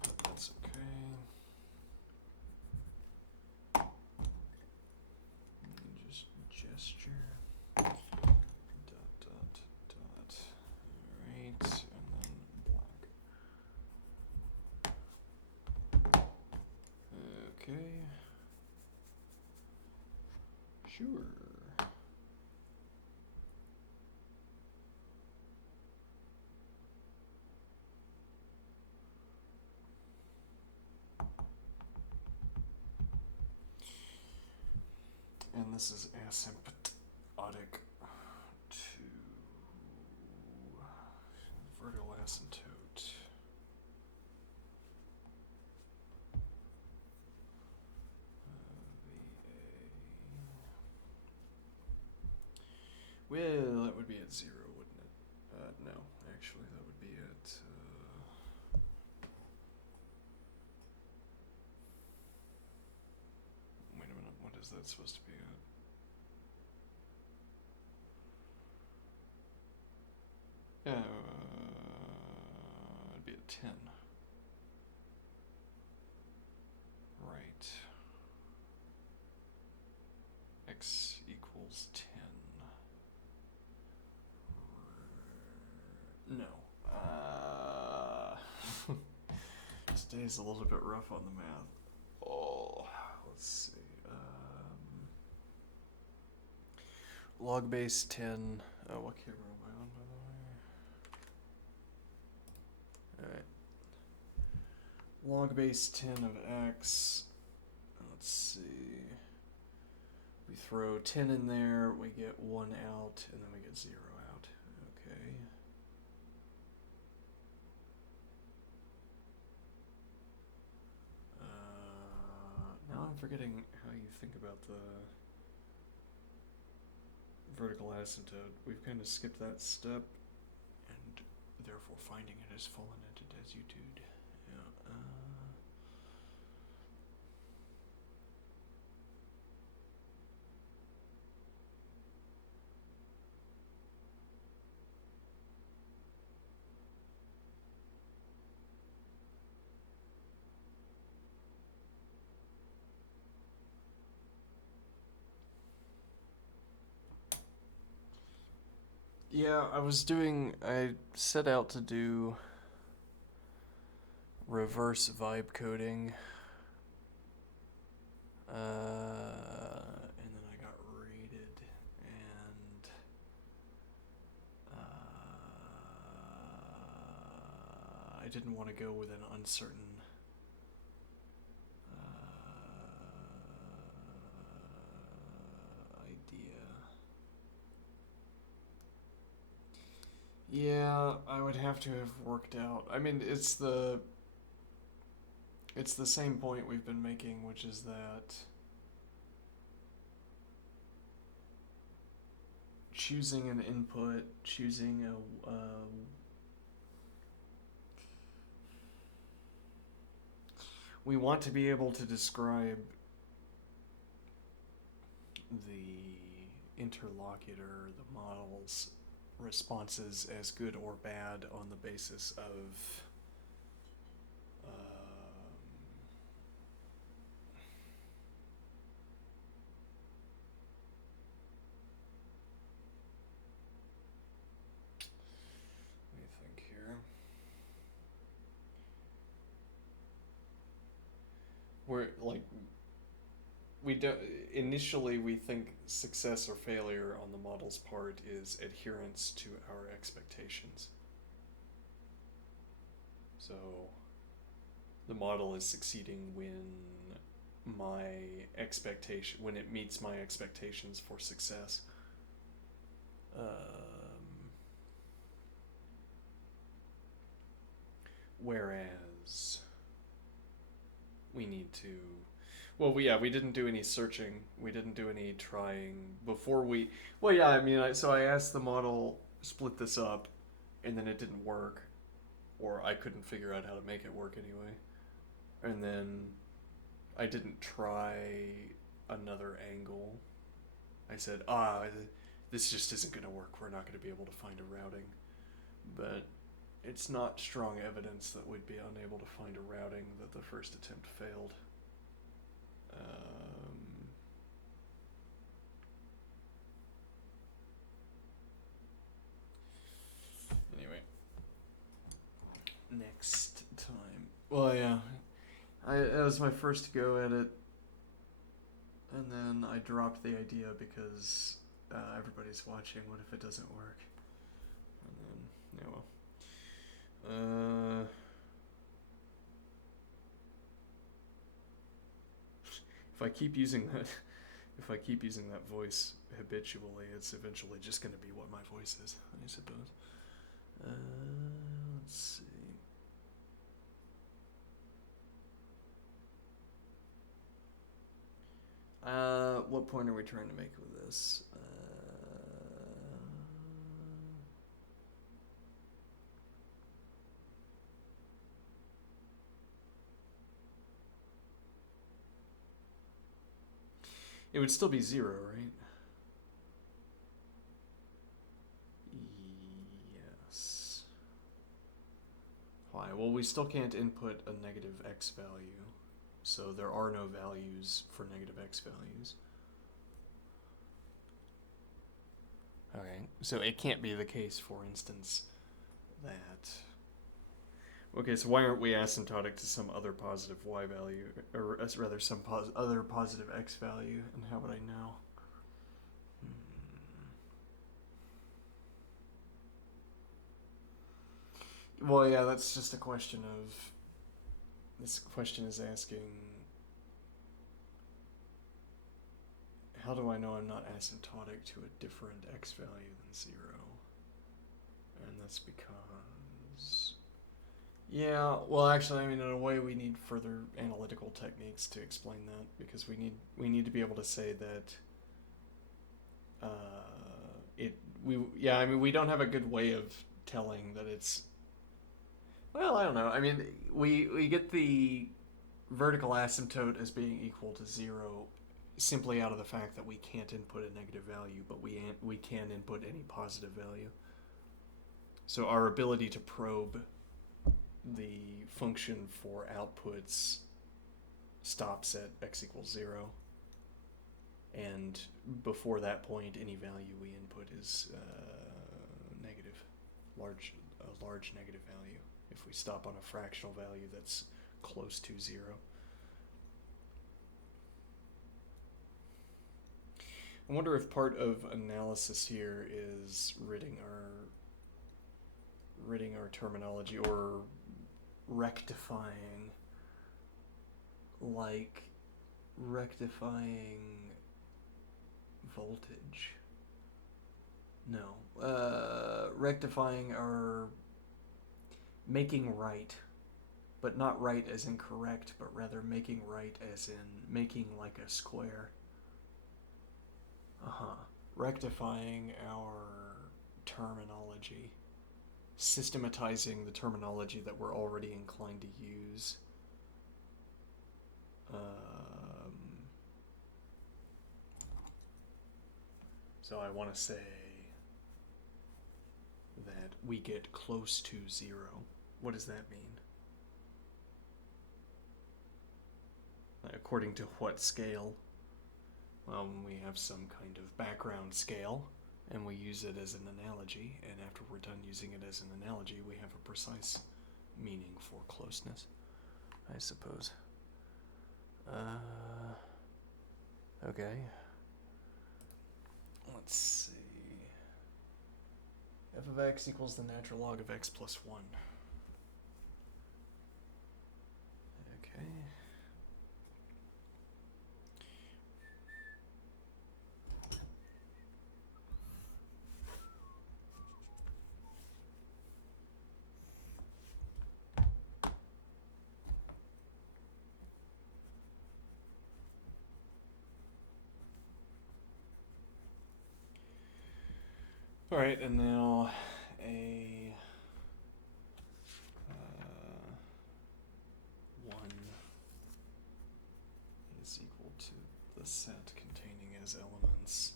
But that's okay. Just gesture. Dot, dot, dot. Alright, and then black. Okay. Sure. this is asymptotic to vertical asymptote. Well, that would be at 0, wouldn't it? No, actually, that would be at. Wait a minute, what is that supposed to be at? It'd be at 10. Right. X equals 10. No. Today's a little bit rough on the math. Oh, let's see. Log base 10. Oh, what camera am I on, by the way? Alright. Log base 10 of x. Let's see. We throw 10 in there, we get 1 out, and then we get 0 out. Okay. Now I'm forgetting how you think about the vertical asymptote. We've kind of skipped that step, and therefore finding it has fallen into desuetude. Yeah. Yeah, I set out to do reverse vibe coding, and then I got raided, and I didn't want to go with an uncertain idea. Yeah, I would have to have worked out. I mean, it's the same point we've been making, which is that choosing an input, choosing we want to be able to describe the interlocutor, the model's responses as good or bad on the basis of let me think here. We're like we don't initially we think success or failure on the model's part is adherence to our expectations. So the model is succeeding when when it meets my expectations for success. Whereas we need to we didn't do any searching, we didn't do any trying before so I asked the model, split this up, and then it didn't work, or I couldn't figure out how to make it work anyway, and then I didn't try another angle. I said, this just isn't going to work, we're not going to be able to find a routing. But it's not strong evidence that we'd be unable to find a routing that the first attempt failed. Anyway, next time. Well, yeah, it was my first go at it, and then I dropped the idea because everybody's watching. What if it doesn't work? And then, yeah, well. If I keep using that, if I keep using that voice habitually, it's eventually just going to be what my voice is, I suppose. Let's see. What point are we trying to make with this? It would still be 0, right? Yes. Why? Well, we still can't input a negative x value, so there are no values for negative x values. Okay, so it can't be the case, for instance, that... Okay, so why aren't we asymptotic to some other positive y value, or rather some other positive x value, and how would I know? Well, yeah, that's just a question of... This question is asking... How do I know I'm not asymptotic to a different x value than 0? And that's because... Yeah, well, actually, I mean, in a way, we need further analytical techniques to explain that, because we need to be able to say that we don't have a good way of telling that it's... Well, I don't know. I mean, we get the vertical asymptote as being equal to 0 simply out of the fact that we can't input a negative value, but we can input any positive value. So our ability to probe the function for outputs stops at x equals 0, and before that point, any value we input is negative, a large negative value. If we stop on a fractional value that's close to 0. I wonder if part of analysis here is ridding our terminology, or rectifying voltage. No. Rectifying our making right, but not right as in correct, but rather making right as in making like a square. Rectifying our terminology. Systematizing the terminology that we're already inclined to use. So I want to say that we get close to 0. What does that mean? According to what scale? Well, we have some kind of background scale, and we use it as an analogy, and after we're done using it as an analogy, we have a precise meaning for closeness, I suppose. Okay. Let's see. F of x equals the natural log of x plus 1. Okay. All right, and now a 1 is equal to the set containing as elements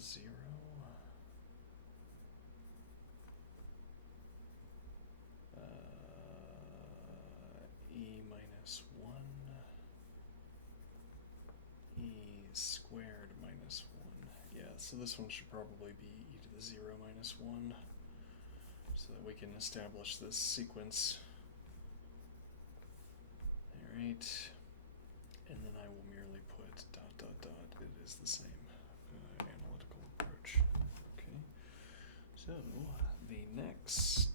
0, e minus 1, e squared minus 1. Yeah, so this one should probably be e to the 0 minus 1, so that we can establish this sequence. Alright, and then I will merely put ... It is the same analytical approach. So, the next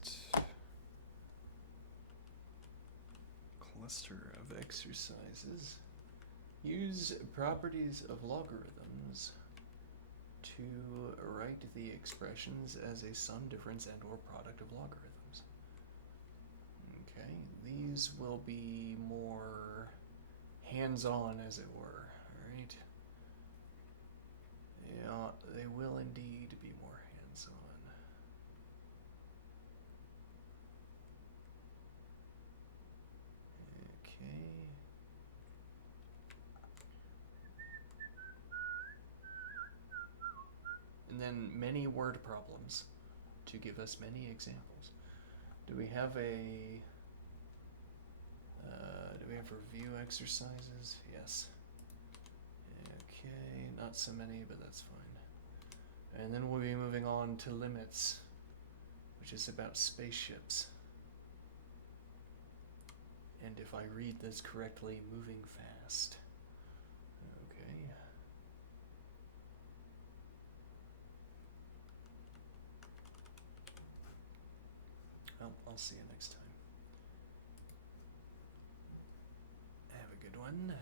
cluster of exercises use properties of logarithms to write the expressions as a sum, difference, and or product of logarithms. Okay, these will be more hands-on, as it were, alright? Yeah, they will indeed be more hands-on. Okay. And then many word problems to give us many examples. Do we have review exercises? Yes. Okay, not so many, but that's fine. And then we'll be moving on to limits, which is about spaceships. And if I read this correctly, moving fast. Okay. Well, I'll see you next time. Have a good one,